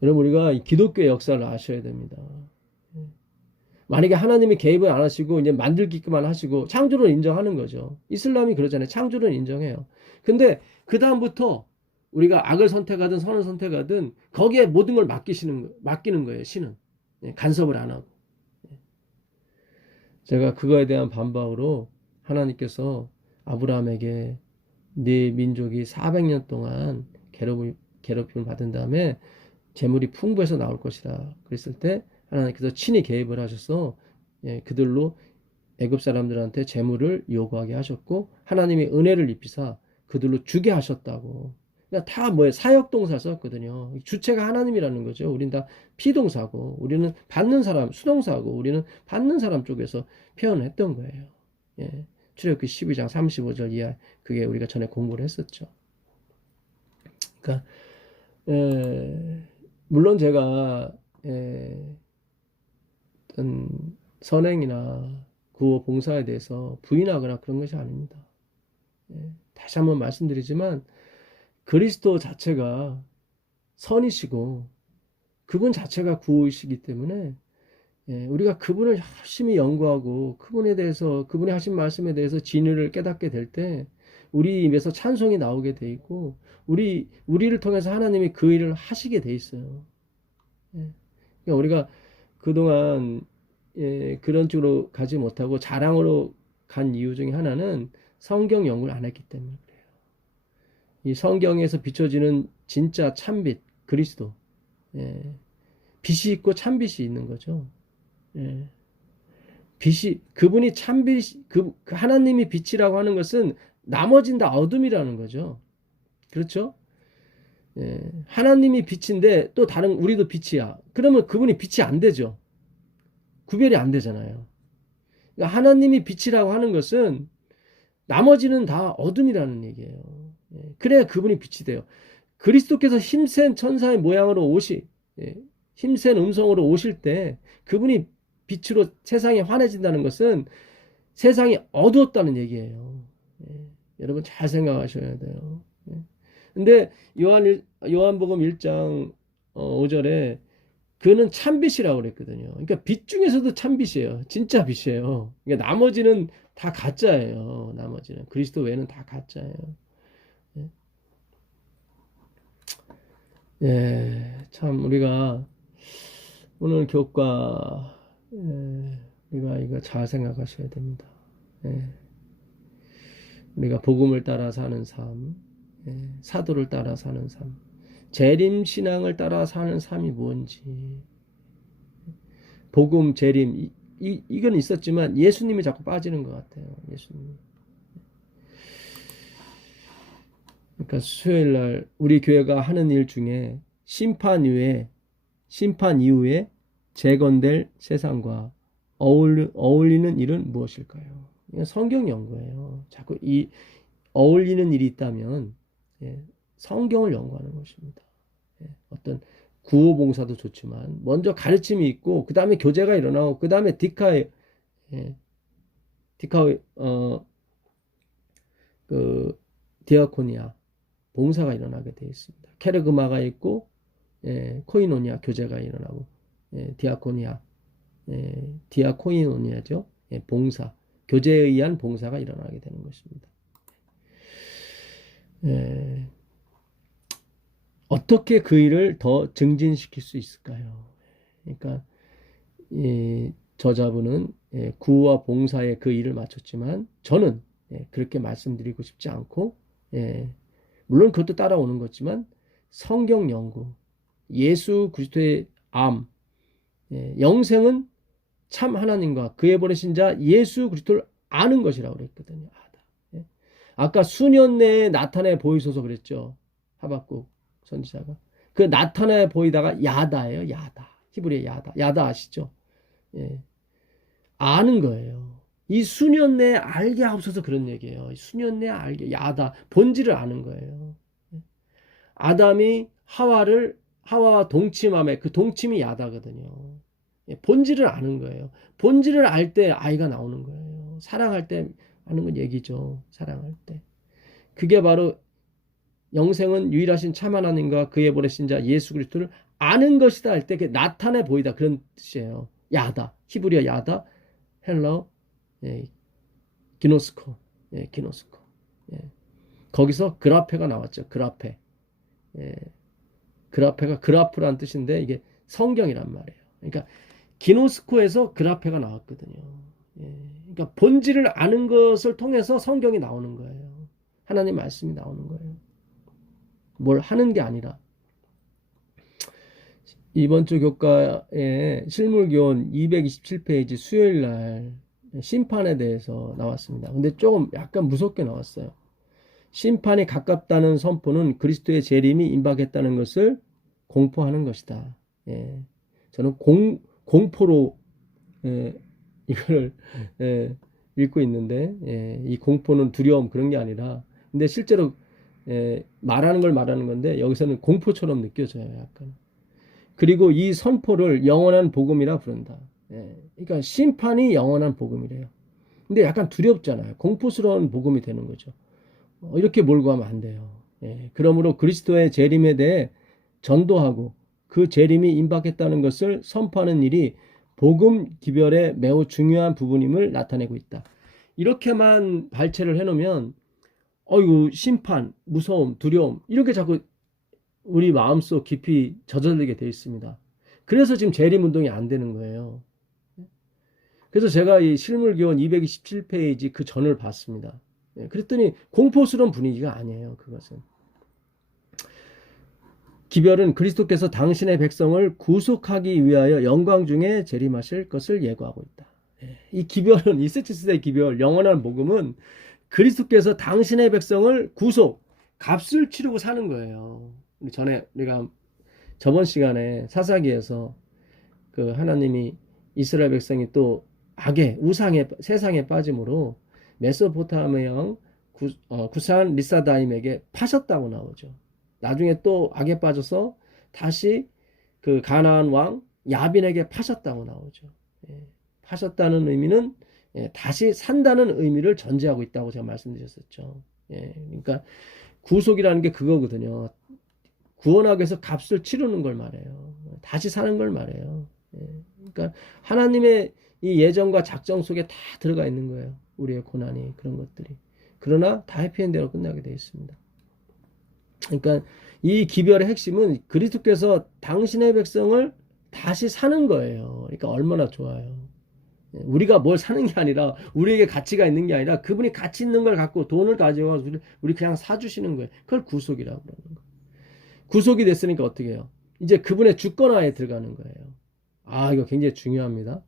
여러분, 우리가 기독교의 역사를 아셔야 됩니다. 만약에 하나님이 개입을 안 하시고 이제 만들기만 하시고 창조를 인정하는 거죠. 이슬람이 그러잖아요. 창조를 인정해요. 근데 그 다음부터 우리가 악을 선택하든 선을 선택하든 거기에 모든 걸 맡기는 거예요. 신은 간섭을 안 하고. 제가 그거에 대한 반박으로 하나님께서 아브라함에게 네 민족이 400년 동안 괴롭힘을 받은 다음에 재물이 풍부해서 나올 것이라 그랬을 때 하나님께서 친히 개입을 하셔서 그들로 애굽 사람들한테 재물을 요구하게 하셨고 하나님이 은혜를 입히사 그들로 주게 하셨다고. 그러니까 다 뭐예요? 사역동사 썼거든요. 주체가 하나님이라는 거죠. 우린 다 피동사고 우리는 받는 사람 수동사고 우리는 받는 사람 쪽에서 표현을 했던 거예요. 출애굽기 12장 35절 이하 그게 우리가 전에 공부를 했었죠. 그러니까 물론 제가 어떤 선행이나 구호 봉사에 대해서 부인하거나 그런 것이 아닙니다. 다시 한번 말씀드리지만 그리스도 자체가 선이시고 그분 자체가 구호이시기 때문에 우리가 그분을 열심히 연구하고 그분에 대해서 그분이 하신 말씀에 대해서 진리를 깨닫게 될 때 우리 입에서 찬송이 나오게 돼 있고 우리를 통해서 하나님이 그 일을 하시게 돼 있어요. 그러니까 우리가 그동안 그런 쪽으로 가지 못하고 자랑으로 간 이유 중에 하나는 성경 연구를 안 했기 때문에 그래요. 이 성경에서 비춰지는 진짜 참빛 그리스도 빛이 있고 참빛이 있는 거죠. 빛이 그분이 참빛 그 하나님이 빛이라고 하는 것은 나머진 다 어둠이라는 거죠. 그렇죠? 하나님이 빛인데 또 다른 우리도 빛이야. 그러면 그분이 빛이 안 되죠. 구별이 안 되잖아요. 그러니까 하나님이 빛이라고 하는 것은 나머지는 다 어둠이라는 얘기예요. 그래야 그분이 빛이 돼요. 그리스도께서 힘센 천사의 모양으로 힘센 음성으로 오실 때 그분이 빛으로 세상에 환해진다는 것은 세상이 어두웠다는 얘기예요. 여러분 잘 생각하셔야 돼요. 근데 요한복음 1장 5절에 그는 참빛이라고 그랬거든요. 그러니까 빛 중에서도 참빛이에요. 진짜 빛이에요. 그러니까 나머지는 다 가짜예요. 나머지는 그리스도 외에는 다 가짜예요. 참 우리가 오늘 교과 우리가 이거 잘 생각하셔야 됩니다. 우리가 복음을 따라 사는 삶, 사도를 따라 사는 삶, 재림신앙을 따라 사는 삶이 뭔지, 복음, 재림, 이건 있었지만 예수님이 자꾸 빠지는 것 같아요. 예수님. 그러니까 수요일 날 우리 교회가 하는 일 중에 심판 이후에 재건될 세상과 어울리는 일은 무엇일까요? 이건 성경 연구예요. 자꾸 이 어울리는 일이 있다면 성경을 연구하는 것입니다. 어떤 구호봉사도 좋지만 먼저 가르침이 있고 그 다음에 교제가 일어나고 그 다음에 디아코니아 봉사가 일어나게 되어 있습니다. 케르그마가 있고 코이노니아 교제가 일어나고 디아코이노니아죠. 봉사 교제에 의한 봉사가 일어나게 되는 것입니다. 에, 어떻게 그 일을 더 증진시킬 수 있을까요? 그러니까 이 저자분은 구호와 봉사에 그 일을 마쳤지만 저는 그렇게 말씀드리고 싶지 않고 물론 그것도 따라오는 거지만 성경 연구, 예수 그리스도의 암, 영생은 참 하나님과 그의 보내신 자 예수 그리스도를 아는 것이라고 그랬거든요. 아까 수년 내에 나타내 보이소서 그랬죠. 하박국 선지자가. 그 나타내 보이다가 야다예요. 야다. 히브리의 야다. 야다 아시죠? 예. 아는 거예요. 이 수년 내에 알게 하옵소서 그런 얘기예요. 수년 내에 알게 야다. 본질을 아는 거예요. 아담이 하와와 동침함에 그 동침이 야다거든요. 본질을 아는 거예요. 본질을 알 때 아이가 나오는 거예요. 사랑할 때 하는 건 얘기죠. 사랑할 때. 그게 바로 영생은 유일하신 참 하나님과 그의 보내신 자 예수 그리스도를 아는 것이다 할 때 나타내 보이다 그런 뜻이에요. 야다. 히브리어 야다. 헬러 기노스코. 기노스코. 거기서 그라페가 나왔죠. 그라페. 그라페가 그라프라는 뜻인데 이게 성경이란 말이에요. 그러니까 기노스코에서 그라페가 나왔거든요. 그러니까 본질을 아는 것을 통해서 성경이 나오는 거예요. 하나님 말씀이 나오는 거예요. 뭘 하는 게 아니라. 이번 주 교과에 실물교원 227페이지 수요일 날 심판에 대해서 나왔습니다. 근데 조금 약간 무섭게 나왔어요. 심판이 가깝다는 선포는 그리스도의 재림이 임박했다는 것을 공포하는 것이다. 저는 공포로 이걸 읽고 있는데 이 공포는 두려움 그런 게 아니라 근데 실제로 말하는 걸 말하는 건데 여기서는 공포처럼 느껴져요. 약간. 그리고 이 선포를 영원한 복음이라 부른다. 그러니까 심판이 영원한 복음이래요. 근데 약간 두렵잖아요. 공포스러운 복음이 되는 거죠. 이렇게 몰고 가면 안 돼요. 그러므로 그리스도의 재림에 대해 전도하고 그 재림이 임박했다는 것을 선포하는 일이 복음 기별의 매우 중요한 부분임을 나타내고 있다. 이렇게만 발췌를 해놓으면 어이구 심판, 무서움, 두려움 이렇게 자꾸 우리 마음속 깊이 젖어들게 되어 있습니다. 그래서 지금 재림운동이 안 되는 거예요. 그래서 제가 이 실물교원 227페이지 그 전을 봤습니다. 그랬더니 공포스러운 분위기가 아니에요. 그것은. 기별은 그리스도께서 당신의 백성을 구속하기 위하여 영광 중에 재림하실 것을 예고하고 있다. 이 기별은 이세치스의 기별, 영원한 복음은 그리스도께서 당신의 백성을 구속, 값을 치르고 사는 거예요. 우리가 저번 시간에 사사기에서 그 하나님이 이스라엘 백성이 또 악의 우상의 세상에 빠짐으로 메소포타미아 왕 구산 리사다임에게 파셨다고 나오죠. 나중에 또 악에 빠져서 다시 그 가나안 왕 야빈에게 파셨다고 나오죠. 파셨다는 의미는 다시 산다는 의미를 전제하고 있다고 제가 말씀드렸었죠. 그러니까 구속이라는 게 그거거든요. 구원하기 위해서 값을 치르는 걸 말해요. 다시 사는 걸 말해요. 그러니까 하나님의 이 예정과 작정 속에 다 들어가 있는 거예요. 우리의 고난이 그런 것들이. 그러나 다 해피엔드로 끝나게 되어 있습니다. 그러니까 이 기별의 핵심은 그리스도께서 당신의 백성을 다시 사는 거예요. 그러니까 얼마나 좋아요. 우리가 뭘 사는 게 아니라 우리에게 가치가 있는 게 아니라 그분이 가치 있는 걸 갖고 돈을 가져와 우리 그냥 사주시는 거예요. 그걸 구속이라고 그러는 거예요. 구속이 됐으니까 어떻게 해요? 이제 그분의 주권하에 들어가는 거예요. 이거 굉장히 중요합니다.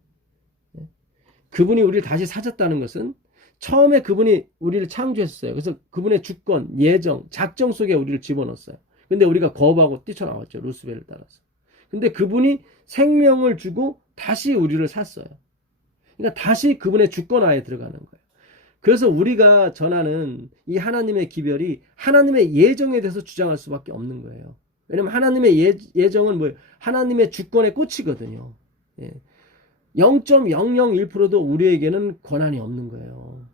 그분이 우리를 다시 사셨다는 것은 처음에 그분이 우리를 창조했어요. 그래서 그분의 주권, 예정, 작정 속에 우리를 집어넣었어요. 근데 우리가 거부하고 뛰쳐나왔죠. 루스벨을 따라서. 근데 그분이 생명을 주고 다시 우리를 샀어요. 그러니까 다시 그분의 주권하에 들어가는 거예요. 그래서 우리가 전하는 이 하나님의 기별이 하나님의 예정에 대해서 주장할 수밖에 없는 거예요. 왜냐면 하나님의 예정은 뭐예요? 하나님의 주권의 꽃이거든요. 0.001%도 우리에게는 권한이 없는 거예요.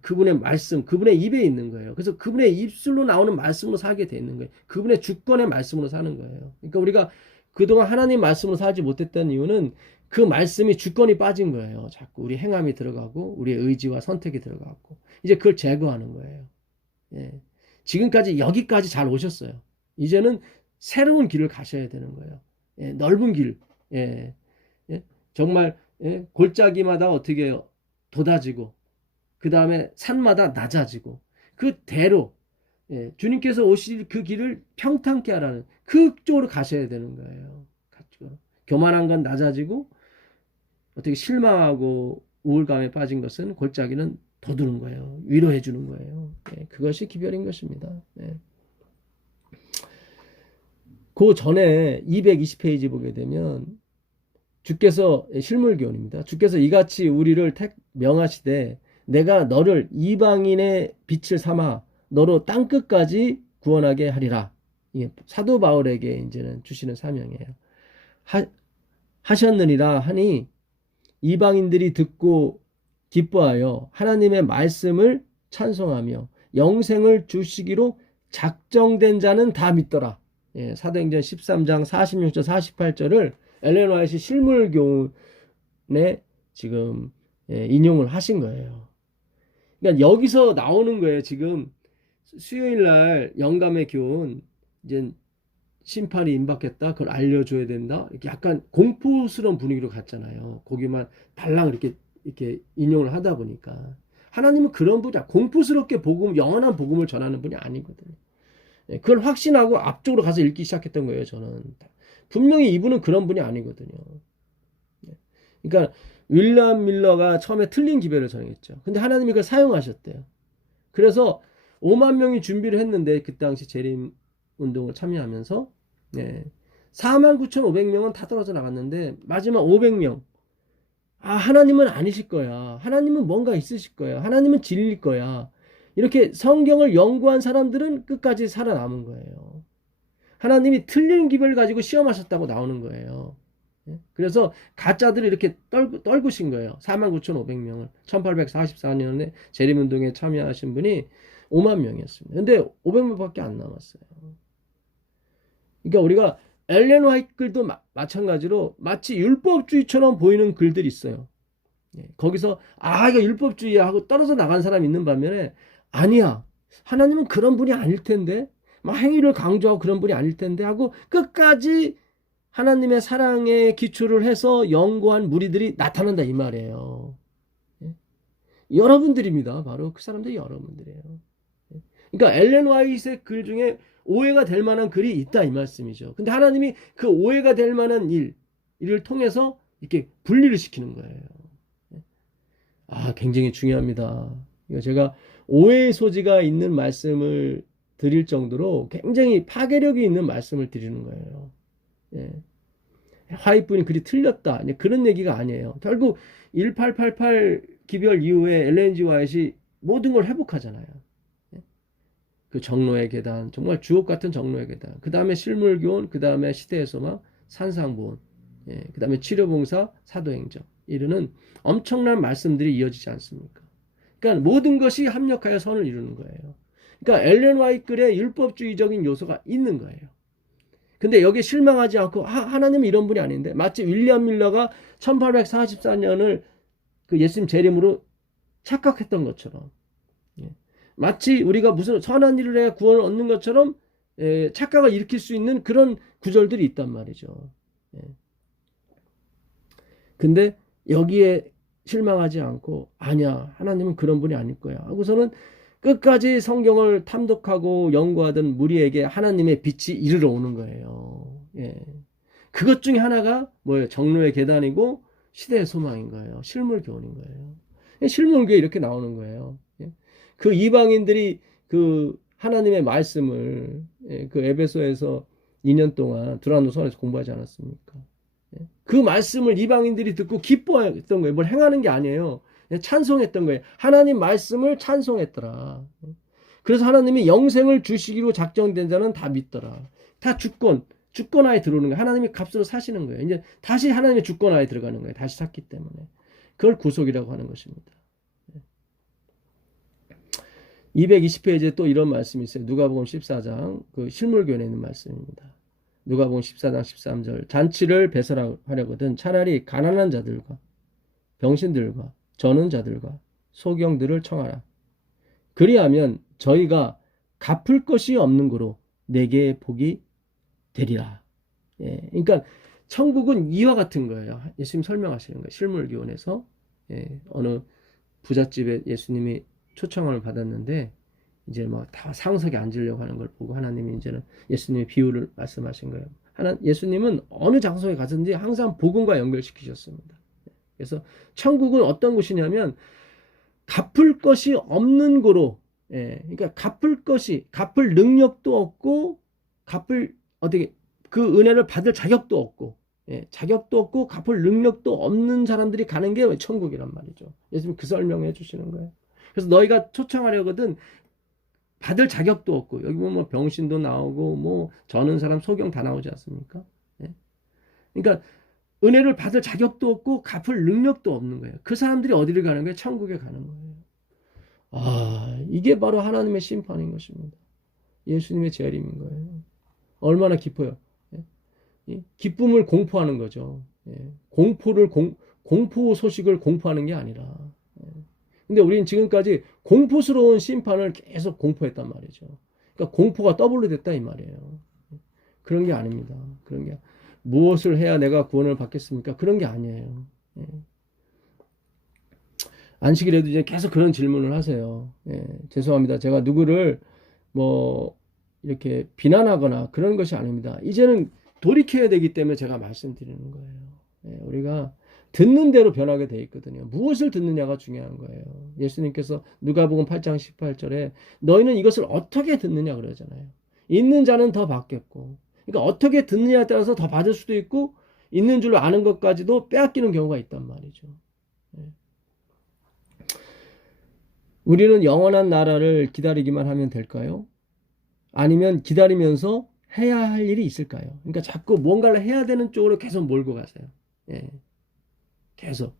그분의 말씀, 그분의 입에 있는 거예요. 그래서 그분의 입술로 나오는 말씀으로 살게 돼 있는 거예요. 그분의 주권의 말씀으로 사는 거예요. 그러니까 우리가 그동안 하나님 말씀으로 살지 못했던 이유는 그 말씀이 주권이 빠진 거예요. 자꾸 우리 행함이 들어가고 우리의 의지와 선택이 들어가고 이제 그걸 제거하는 거예요. 지금까지 여기까지 잘 오셨어요. 이제는 새로운 길을 가셔야 되는 거예요. 예, 넓은 길. 예, 예, 정말 예, 골짜기마다 어떻게 해요? 돋아지고 그 다음에 산마다 낮아지고 그대로 예, 주님께서 오실 그 길을 평탄케 하라는 그쪽으로 가셔야 되는 거예요. 교만한 건 낮아지고 어떻게 실망하고 우울감에 빠진 것은 골짜기는 돋우는 거예요. 위로해 주는 거예요. 예, 그것이 기별인 것입니다. 예. 그 전에 220페이지 보게 되면 주께서 실물교훈입니다. 주께서 이같이 우리를 명하시되 내가 너를 이방인의 빛을 삼아 너로 땅 끝까지 구원하게 하리라. 이게 사도 바울에게 이제는 주시는 사명이에요. 하셨느니라 하니 이방인들이 듣고 기뻐하여 하나님의 말씀을 찬송하며 영생을 주시기로 작정된 자는 다 믿더라. 예, 사도행전 13장 46절 48절을 엘렌 화이트 실물교훈에 지금 예, 인용을 하신 거예요. 그러니까 여기서 나오는 거예요. 지금 수요일 날 영감의 교훈 이제 심판이 임박했다. 그걸 알려줘야 된다. 이렇게 약간 공포스러운 분위기로 갔잖아요. 거기만 달랑 이렇게 인용을 하다 보니까 하나님은 그런 분이 공포스럽게 영원한 복음을 전하는 분이 아니거든요. 그걸 확신하고 앞쪽으로 가서 읽기 시작했던 거예요. 저는 분명히 이분은 그런 분이 아니거든요. 그러니까 윌리엄 밀러가 처음에 틀린 기별을 전했죠. 근데 하나님이 그걸 사용하셨대요. 그래서 5만 명이 준비를 했는데 그 당시 재림 운동을 참여하면서 49,500명은 다 떨어져 나갔는데 마지막 500명 하나님은 아니실 거야. 하나님은 뭔가 있으실 거야. 하나님은 진리일 거야. 이렇게 성경을 연구한 사람들은 끝까지 살아남은 거예요. 하나님이 틀린 기별을 가지고 시험하셨다고 나오는 거예요. 그래서 가짜들을 이렇게 떨구신 거예요. 49,500명을 1844년에 재림운동에 참여하신 분이 5만 명이었습니다. 근데 500명밖에 안 남았어요. 그러니까 우리가 엘렌 화이트 글도 마찬가지로 마치 율법주의처럼 보이는 글들이 있어요. 거기서 이거 율법주의야 하고 떨어져 나간 사람이 있는 반면에 아니야. 하나님은 그런 분이 아닐 텐데 막 행위를 강조하고 그런 분이 아닐 텐데 하고 끝까지 하나님의 사랑에 기초를 해서 연구한 무리들이 나타난다 이 말이에요. 여러분들입니다. 바로 그 사람들이 여러분들이에요. 그러니까 엘렌 화이트의 글 중에 오해가 될 만한 글이 있다 이 말씀이죠. 근데 하나님이 그 오해가 될 만한 일을 통해서 이렇게 분리를 시키는 거예요. 굉장히 중요합니다. 제가 오해의 소지가 있는 말씀을 드릴 정도로 굉장히 파괴력이 있는 말씀을 드리는 거예요. 화이트분이 글이 틀렸다. 그런 얘기가 아니에요. 결국 1888 기별 이후에 엘렌 G 화이트이 모든 걸 회복하잖아요. 그 정로의 계단, 정말 주옥 같은 정로의 계단. 그 다음에 실물교훈, 그 다음에 시대의 소망, 산상보훈, 그 다음에 치료봉사, 사도행전. 이르는 엄청난 말씀들이 이어지지 않습니까? 그러니까 모든 것이 합력하여 선을 이루는 거예요. 그러니까 엘렌 화이트 글에 율법주의적인 요소가 있는 거예요. 근데 여기에 실망하지 않고 하나님은 이런 분이 아닌데 마치 윌리엄 밀러가 1844년을 그 예수님 재림으로 착각했던 것처럼 마치 우리가 무슨 선한 일을 해 구원을 얻는 것처럼 착각을 일으킬 수 있는 그런 구절들이 있단 말이죠. 근데 여기에 실망하지 않고 아니야 하나님은 그런 분이 아닐 거야 하고서는 끝까지 성경을 탐독하고 연구하던 무리에게 하나님의 빛이 이르러 오는 거예요. 그것 중에 하나가 뭐예요? 정로의 계단이고 시대의 소망인 거예요. 실물교훈인 거예요. 실물교회 이렇게 나오는 거예요. 그 이방인들이 그 하나님의 말씀을 그 에베소에서 2년 동안 두란노선에서 공부하지 않았습니까? 그 말씀을 이방인들이 듣고 기뻐했던 거예요. 뭘 행하는 게 아니에요. 찬송했던 거예요. 하나님 말씀을 찬송했더라. 그래서 하나님이 영생을 주시기로 작정된 자는 다 믿더라. 다 주권하에 들어오는 거예요. 하나님이 값으로 사시는 거예요. 이제 다시 하나님의 주권하에 들어가는 거예요. 다시 샀기 때문에. 그걸 구속이라고 하는 것입니다. 220페이지에 또 이런 말씀이 있어요. 누가복음 14장 그 실물교훈에 있는 말씀입니다. 누가복음 14장 13절 잔치를 배설하려거든 차라리 가난한 자들과 병신들과 저는 자들과 소경들을 청하라. 그리하면 저희가 갚을 것이 없는 거로 내게 복이 되리라. 예, 그러니까 천국은 이와 같은 거예요. 예수님 설명하시는 거예요. 실물교훈에서 어느 부잣집에 예수님이 초청을 받았는데 이제 뭐 다 상석에 앉으려고 하는 걸 보고 하나님이 이제는 예수님의 비유를 말씀하신 거예요. 예수님은 어느 장소에 가든지 항상 복음과 연결시키셨습니다. 그래서 천국은 어떤 곳이냐면 갚을 것이 없는 거로, 그러니까 갚을 능력도 없고 어떻게 그 은혜를 받을 자격도 없고, 자격도 없고 갚을 능력도 없는 사람들이 가는 게 천국이란 말이죠. 예수님 그 설명해 주시는 거예요. 그래서 너희가 초청하려거든 받을 자격도 없고, 여기 보면 뭐 병신도 나오고 뭐 저는 사람 소경 다 나오지 않습니까? 그러니까 은혜를 받을 자격도 없고 갚을 능력도 없는 거예요. 그 사람들이 어디를 가는 거예요? 천국에 가는 거예요. 이게 바로 하나님의 심판인 것입니다. 예수님의 재림인 거예요. 얼마나 기뻐요. 기쁨을 공포하는 거죠. 공포 소식을 공포하는 게 아니라. 근데 우리는 지금까지 공포스러운 심판을 계속 공포했단 말이죠. 그러니까 공포가 더블로 됐다 이 말이에요. 그런 게 아닙니다. 그런 게 무엇을 해야 내가 구원을 받겠습니까? 그런 게 아니에요. 안식일에도 이제 계속 그런 질문을 하세요. 죄송합니다. 제가 누구를 뭐 이렇게 비난하거나 그런 것이 아닙니다. 이제는 돌이켜야 되기 때문에 제가 말씀드리는 거예요. 우리가 듣는 대로 변하게 돼 있거든요. 무엇을 듣느냐가 중요한 거예요. 예수님께서 누가복음 8장 18절에 너희는 이것을 어떻게 듣느냐 그러잖아요. 있는 자는 더 받겠고, 그러니까 어떻게 듣느냐에 따라서 더 받을 수도 있고 있는 줄로 아는 것까지도 빼앗기는 경우가 있단 말이죠. 우리는 영원한 나라를 기다리기만 하면 될까요? 아니면 기다리면서 해야 할 일이 있을까요? 그러니까 자꾸 뭔가를 해야 되는 쪽으로 계속 몰고 가세요. 계속.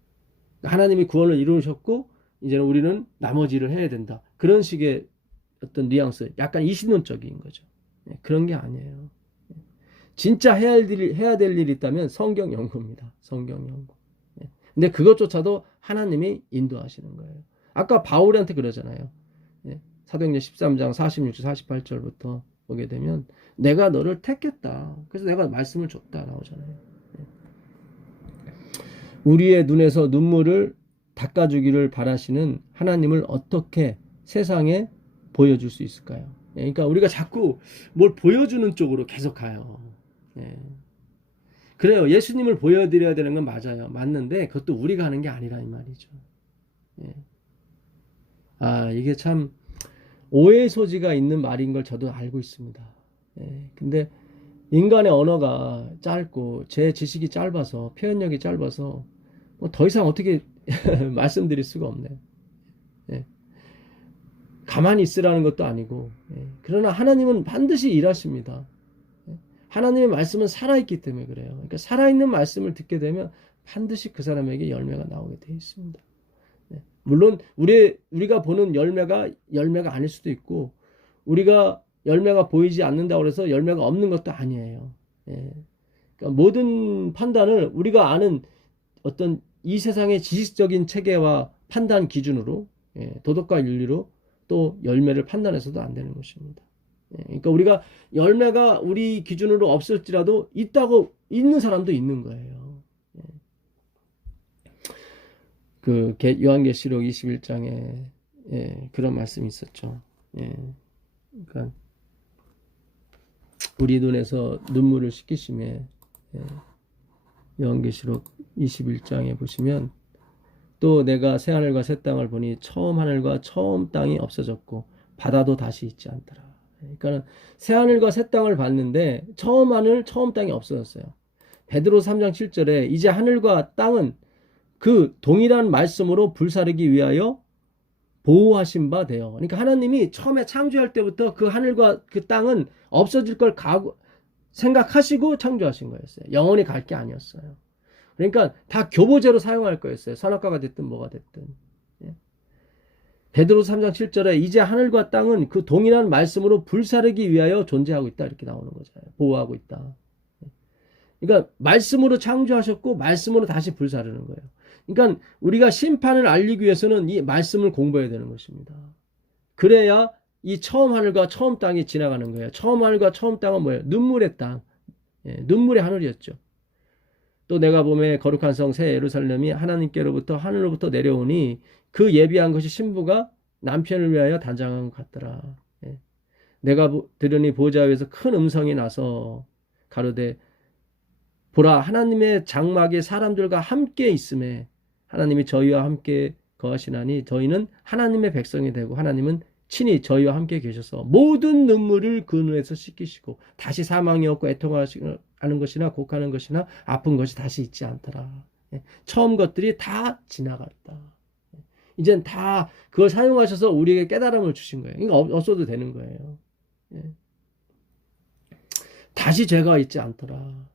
하나님이 구원을 이루셨고 이제는 우리는 나머지 일을 해야 된다. 그런 식의 어떤 뉘앙스, 약간 이신론적인 거죠. 그런 게 아니에요. 진짜 해야 될 일이 있다면 성경 연구입니다. 성경 연구. 근데 그것조차도 하나님이 인도하시는 거예요. 아까 바울한테 그러잖아요. 사도행전 13장 46절 48절부터 보게 되면 내가 너를 택했다. 그래서 내가 말씀을 줬다 나오잖아요. 우리의 눈에서 눈물을 닦아주기를 바라시는 하나님을 어떻게 세상에 보여줄 수 있을까요? 그러니까 우리가 자꾸 뭘 보여주는 쪽으로 계속 가요. 그래요. 예수님을 보여드려야 되는 건 맞아요. 맞는데 그것도 우리가 하는 게 아니라 이 말이죠. 이게 참 오해의 소지가 있는 말인 걸 저도 알고 있습니다. 근데 인간의 언어가 짧고 제 지식이 짧아서 표현력이 짧아서 뭐 더 이상 어떻게 말씀드릴 수가 없네요. 가만히 있으라는 것도 아니고, 그러나 하나님은 반드시 일하십니다. 하나님의 말씀은 살아있기 때문에 그래요. 그러니까 살아있는 말씀을 듣게 되면 반드시 그 사람에게 열매가 나오게 되어 있습니다. 물론 우리가 보는 열매가 아닐 수도 있고, 우리가 열매가 보이지 않는다고 해서 열매가 없는 것도 아니에요. 그러니까 모든 판단을 우리가 아는 어떤 이 세상의 지식적인 체계와 판단 기준으로, 도덕과 윤리로 또 열매를 판단해서도 안 되는 것입니다. 그러니까 우리가 열매가 우리 기준으로 없을지라도 있는 사람도 있는 거예요. 그 요한계시록 21장에 그런 말씀이 있었죠. 그러니까 우리 눈에서 눈물을 씻기심에, 요한계시록 21장에 보시면 또 내가 새 하늘과 새 땅을 보니 처음 하늘과 처음 땅이 없어졌고 바다도 다시 있지 않더라. 그러니까 새 하늘과 새 땅을 봤는데 처음 하늘 처음 땅이 없어졌어요. 베드로 3장 7절에 이제 하늘과 땅은 그 동일한 말씀으로 불사르기 위하여 보호하신 바 되어. 그러니까 하나님이 처음에 창조할 때부터 그 하늘과 그 땅은 없어질 걸 생각하시고 창조하신 거였어요. 영원히 갈 게 아니었어요. 그러니까 다 교보제로 사용할 거였어요. 선악과가 됐든 뭐가 됐든. 베드로 3장 7절에 이제 하늘과 땅은 그 동일한 말씀으로 불사르기 위하여 존재하고 있다. 이렇게 나오는 거잖아요. 보호하고 있다. 그러니까 말씀으로 창조하셨고 말씀으로 다시 불사르는 거예요. 그러니까 우리가 심판을 알리기 위해서는 이 말씀을 공부해야 되는 것입니다. 그래야 이 처음 하늘과 처음 땅이 지나가는 거예요. 처음 하늘과 처음 땅은 뭐예요? 눈물의 땅, 눈물의 하늘이었죠. 또 내가 보매 거룩한 성 새 예루살렘이 하나님께로부터 하늘로부터 내려오니 그 예비한 것이 신부가 남편을 위하여 단장한 것 같더라. 내가 들으니 보좌 위에서 큰 음성이 나서 가로되 보라 하나님의 장막이 사람들과 함께 있음에 하나님이 저희와 함께 거하시나니 저희는 하나님의 백성이 되고 하나님은 친히 저희와 함께 계셔서 모든 눈물을 그 눈에서 씻기시고 다시 사망이 없고 애통하는 것이나 곡하는 것이나 아픈 것이 다시 있지 않더라. 처음 것들이 다 지나갔다. 이젠 다 그걸 사용하셔서 우리에게 깨달음을 주신 거예요. 이거 없어도 되는 거예요. 다시 죄가 있지 않더라.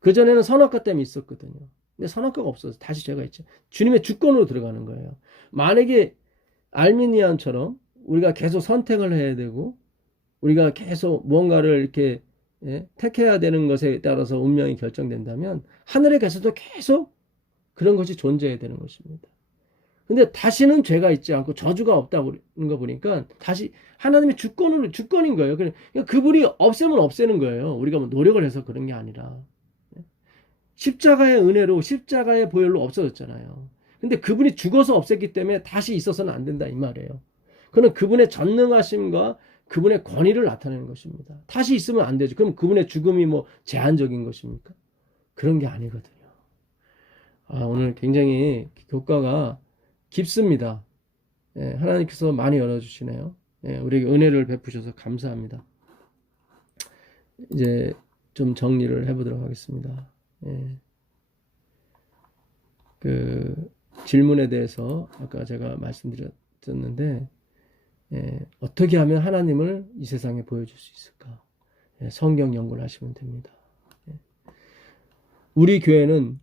그전에는 선악과 때문에 있었거든요. 근데 선악과가 없어서 다시 죄가 있죠. 주님의 주권으로 들어가는 거예요. 만약에 알미니안처럼 우리가 계속 선택을 해야 되고 우리가 계속 무언가를 이렇게 택해야 되는 것에 따라서 운명이 결정된다면 하늘에서도 계속 그런 것이 존재해야 되는 것입니다. 근데 다시는 죄가 있지 않고 저주가 없다는 거 보니까 다시 하나님의 주권인 거예요. 그러니까 그분이 없애면 없애는 거예요. 우리가 뭐 노력을 해서 그런 게 아니라. 십자가의 은혜로 십자가의 보혈로 없어졌잖아요. 근데 그분이 죽어서 없앴기 때문에 다시 있어서는 안 된다 이 말이에요. 그는 그분의 전능하심과 그분의 권위를 나타내는 것입니다. 다시 있으면 안 되죠. 그럼 그분의 죽음이 뭐 제한적인 것입니까? 그런 게 아니거든요. 오늘 굉장히 교과가 깊습니다. 하나님께서 많이 열어주시네요. 우리에게 은혜를 베푸셔서 감사합니다. 이제 좀 정리를 해보도록 하겠습니다. 그 질문에 대해서 아까 제가 말씀드렸는데 어떻게 하면 하나님을 이 세상에 보여줄 수 있을까? 성경 연구를 하시면 됩니다. 우리 교회는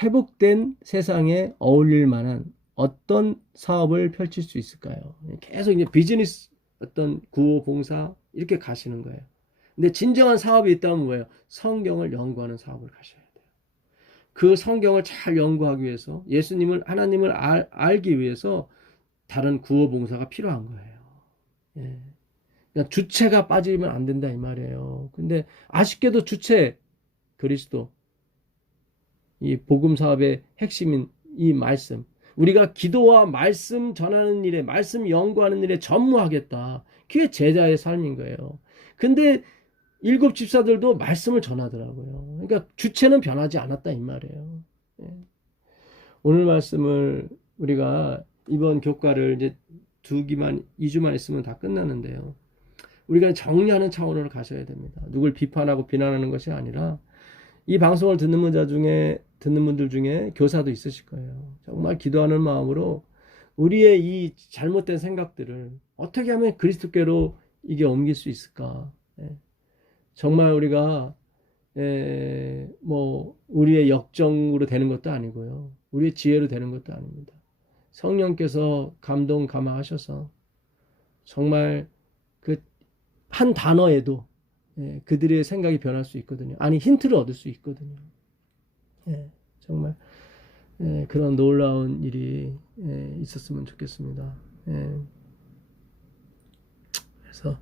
회복된 세상에 어울릴 만한 어떤 사업을 펼칠 수 있을까요? 계속 이제 비즈니스 어떤 구호 봉사 이렇게 가시는 거예요. 근데 진정한 사업이 있다면 뭐예요? 성경을 연구하는 사업을 가셔야 돼요. 그 성경을 잘 연구하기 위해서 예수님을 하나님을 알기 위해서 다른 구호 봉사가 필요한 거예요. 그러니까 주체가 빠지면 안 된다 이 말이에요. 근데 아쉽게도 주체 그리스도 이 복음 사업의 핵심인 이 말씀 우리가 기도와 말씀 전하는 일에 말씀 연구하는 일에 전무하겠다. 그게 제자의 삶인 거예요. 근데 7 집사들도 말씀을 전하더라고요. 그러니까 주체는 변하지 않았다 이 말이에요. 오늘 말씀을 우리가 이번 교과를 이제 2주만 있으면 다 끝나는데요. 우리가 정리하는 차원으로 가셔야 됩니다. 누굴 비판하고 비난하는 것이 아니라 이 방송을 듣는 분들 중에 교사도 있으실 거예요. 정말 기도하는 마음으로 우리의 이 잘못된 생각들을 어떻게 하면 그리스도께로 이게 옮길 수 있을까? 정말 우리가 뭐 우리의 역정으로 되는 것도 아니고요. 우리의 지혜로 되는 것도 아닙니다. 성령께서 감동 감화하셔서 정말 그 한 단어에도 그들의 생각이 변할 수 있거든요. 아니 힌트를 얻을 수 있거든요. 정말 그런 놀라운 일이 있었으면 좋겠습니다. 그래서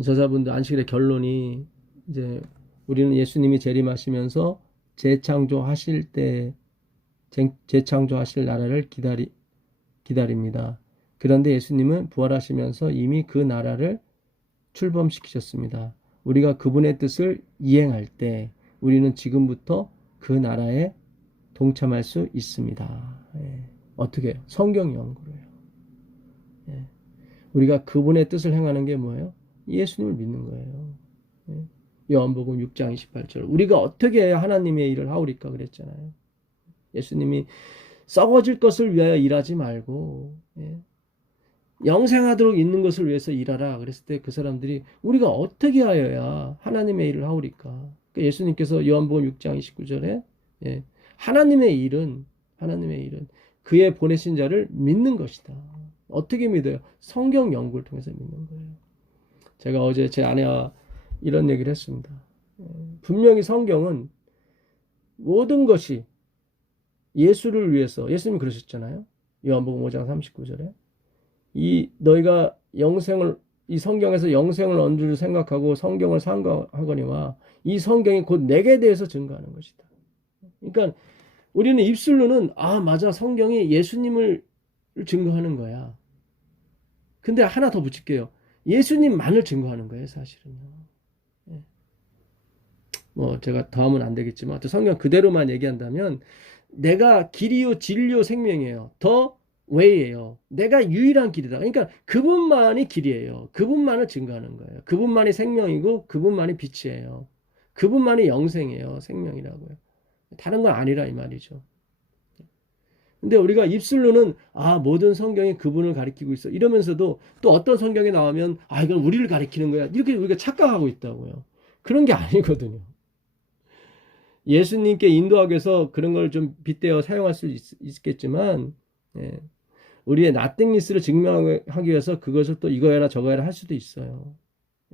저자분들 안식일의 결론이 이제 우리는 예수님이 재림하시면서 재창조하실 나라를 기다립니다. 그런데 예수님은 부활하시면서 이미 그 나라를 출범시키셨습니다. 우리가 그분의 뜻을 이행할 때 우리는 지금부터 그 나라에 동참할 수 있습니다. 어떻게 해요? 성경 연구를 해요. 우리가 그분의 뜻을 행하는 게 뭐예요? 예수님을 믿는 거예요. 요한복음 6장 28절 우리가 어떻게 해야 하나님의 일을 하오리까 그랬잖아요. 예수님이 썩어질 것을 위하여 일하지 말고 영생하도록 있는 것을 위해서 일하라 그랬을 때 그 사람들이 우리가 어떻게 하여야 하나님의 일을 하오리까? 그러니까 예수님께서 요한복음 6장 29절에 하나님의 일은 그의 보내신 자를 믿는 것이다. 어떻게 믿어요? 성경 연구를 통해서 믿는 거예요. 제가 어제 제 아내와 이런 얘기를 했습니다. 분명히 성경은 모든 것이 예수를 위해서 예수님이 그러셨잖아요. 요한복음 5장 39절에 이 너희가 영생을 이 성경에서 영생을 얻는 줄 생각하고 성경을 상고하거니와 이 성경이 곧 내게 대해서 증거하는 것이다. 그러니까 우리는 입술로는 아 맞아 성경이 예수님을 증거하는 거야. 근데 하나 더 붙일게요. 예수님만을 증거하는 거예요, 사실은요. 예. 뭐 제가 더 하면 안 되겠지만 또 성경 그대로만 얘기한다면 내가 길이요 진리요 생명이에요. 더 웨이예요. 내가 유일한 길이다. 그러니까 그분만이 길이에요. 그분만을 증거하는 거예요. 그분만이 생명이고 그분만이 빛이에요. 그분만이 영생이에요. 생명이라고요. 다른 건 아니라 이 말이죠. 근데 우리가 입술로는 아 모든 성경이 그분을 가리키고 있어 이러면서도 또 어떤 성경이 나오면 아 이건 우리를 가리키는 거야 이렇게 우리가 착각하고 있다고요. 그런 게 아니거든요. 예수님께 인도하기 위해서 그런 걸 좀 빗대어 사용할 수 있겠지만 예, 우리의 나띵니스를 증명하기 위해서 그것을 또 이거 해라 저거 해라 할 수도 있어요.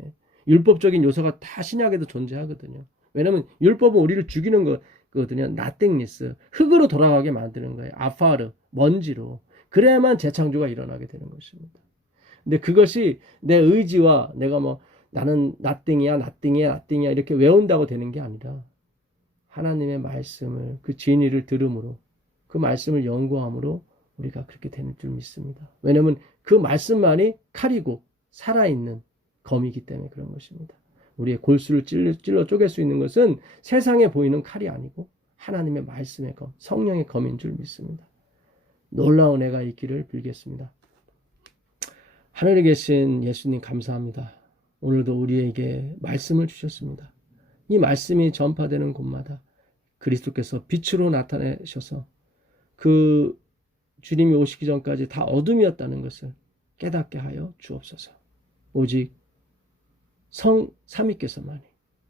예, 율법적인 요소가 다 신약에도 존재하거든요. 왜냐하면 율법은 우리를 죽이는 거거든요. 나띵니스 흙으로 돌아가게 만드는 거예요. 아파르 먼지로. 그래야만 재창조가 일어나게 되는 것입니다. 근데 그것이 내 의지와 내가 뭐 나는 나띵이야 이렇게 외운다고 되는 게 아니라 하나님의 말씀을 그 진리를 들음으로 그 말씀을 연구함으로 우리가 그렇게 되는 줄 믿습니다. 왜냐하면 그 말씀만이 칼이고 살아있는 검이기 때문에 그런 것입니다. 우리의 골수를 찔러 쪼갤 수 있는 것은 세상에 보이는 칼이 아니고 하나님의 말씀의 검, 성령의 검인 줄 믿습니다. 놀라운 은혜가 있기를 빌겠습니다. 하늘에 계신 예수님 감사합니다. 오늘도 우리에게 말씀을 주셨습니다. 이 말씀이 전파되는 곳마다 그리스도께서 빛으로 나타내셔서 그 주님이 오시기 전까지 다 어둠이었다는 것을 깨닫게 하여 주옵소서. 오직 성 삼위께서만이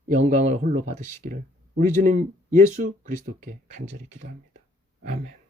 영광을 홀로 받으시기를 우리 주님 예수 그리스도께 간절히 기도합니다. 아멘.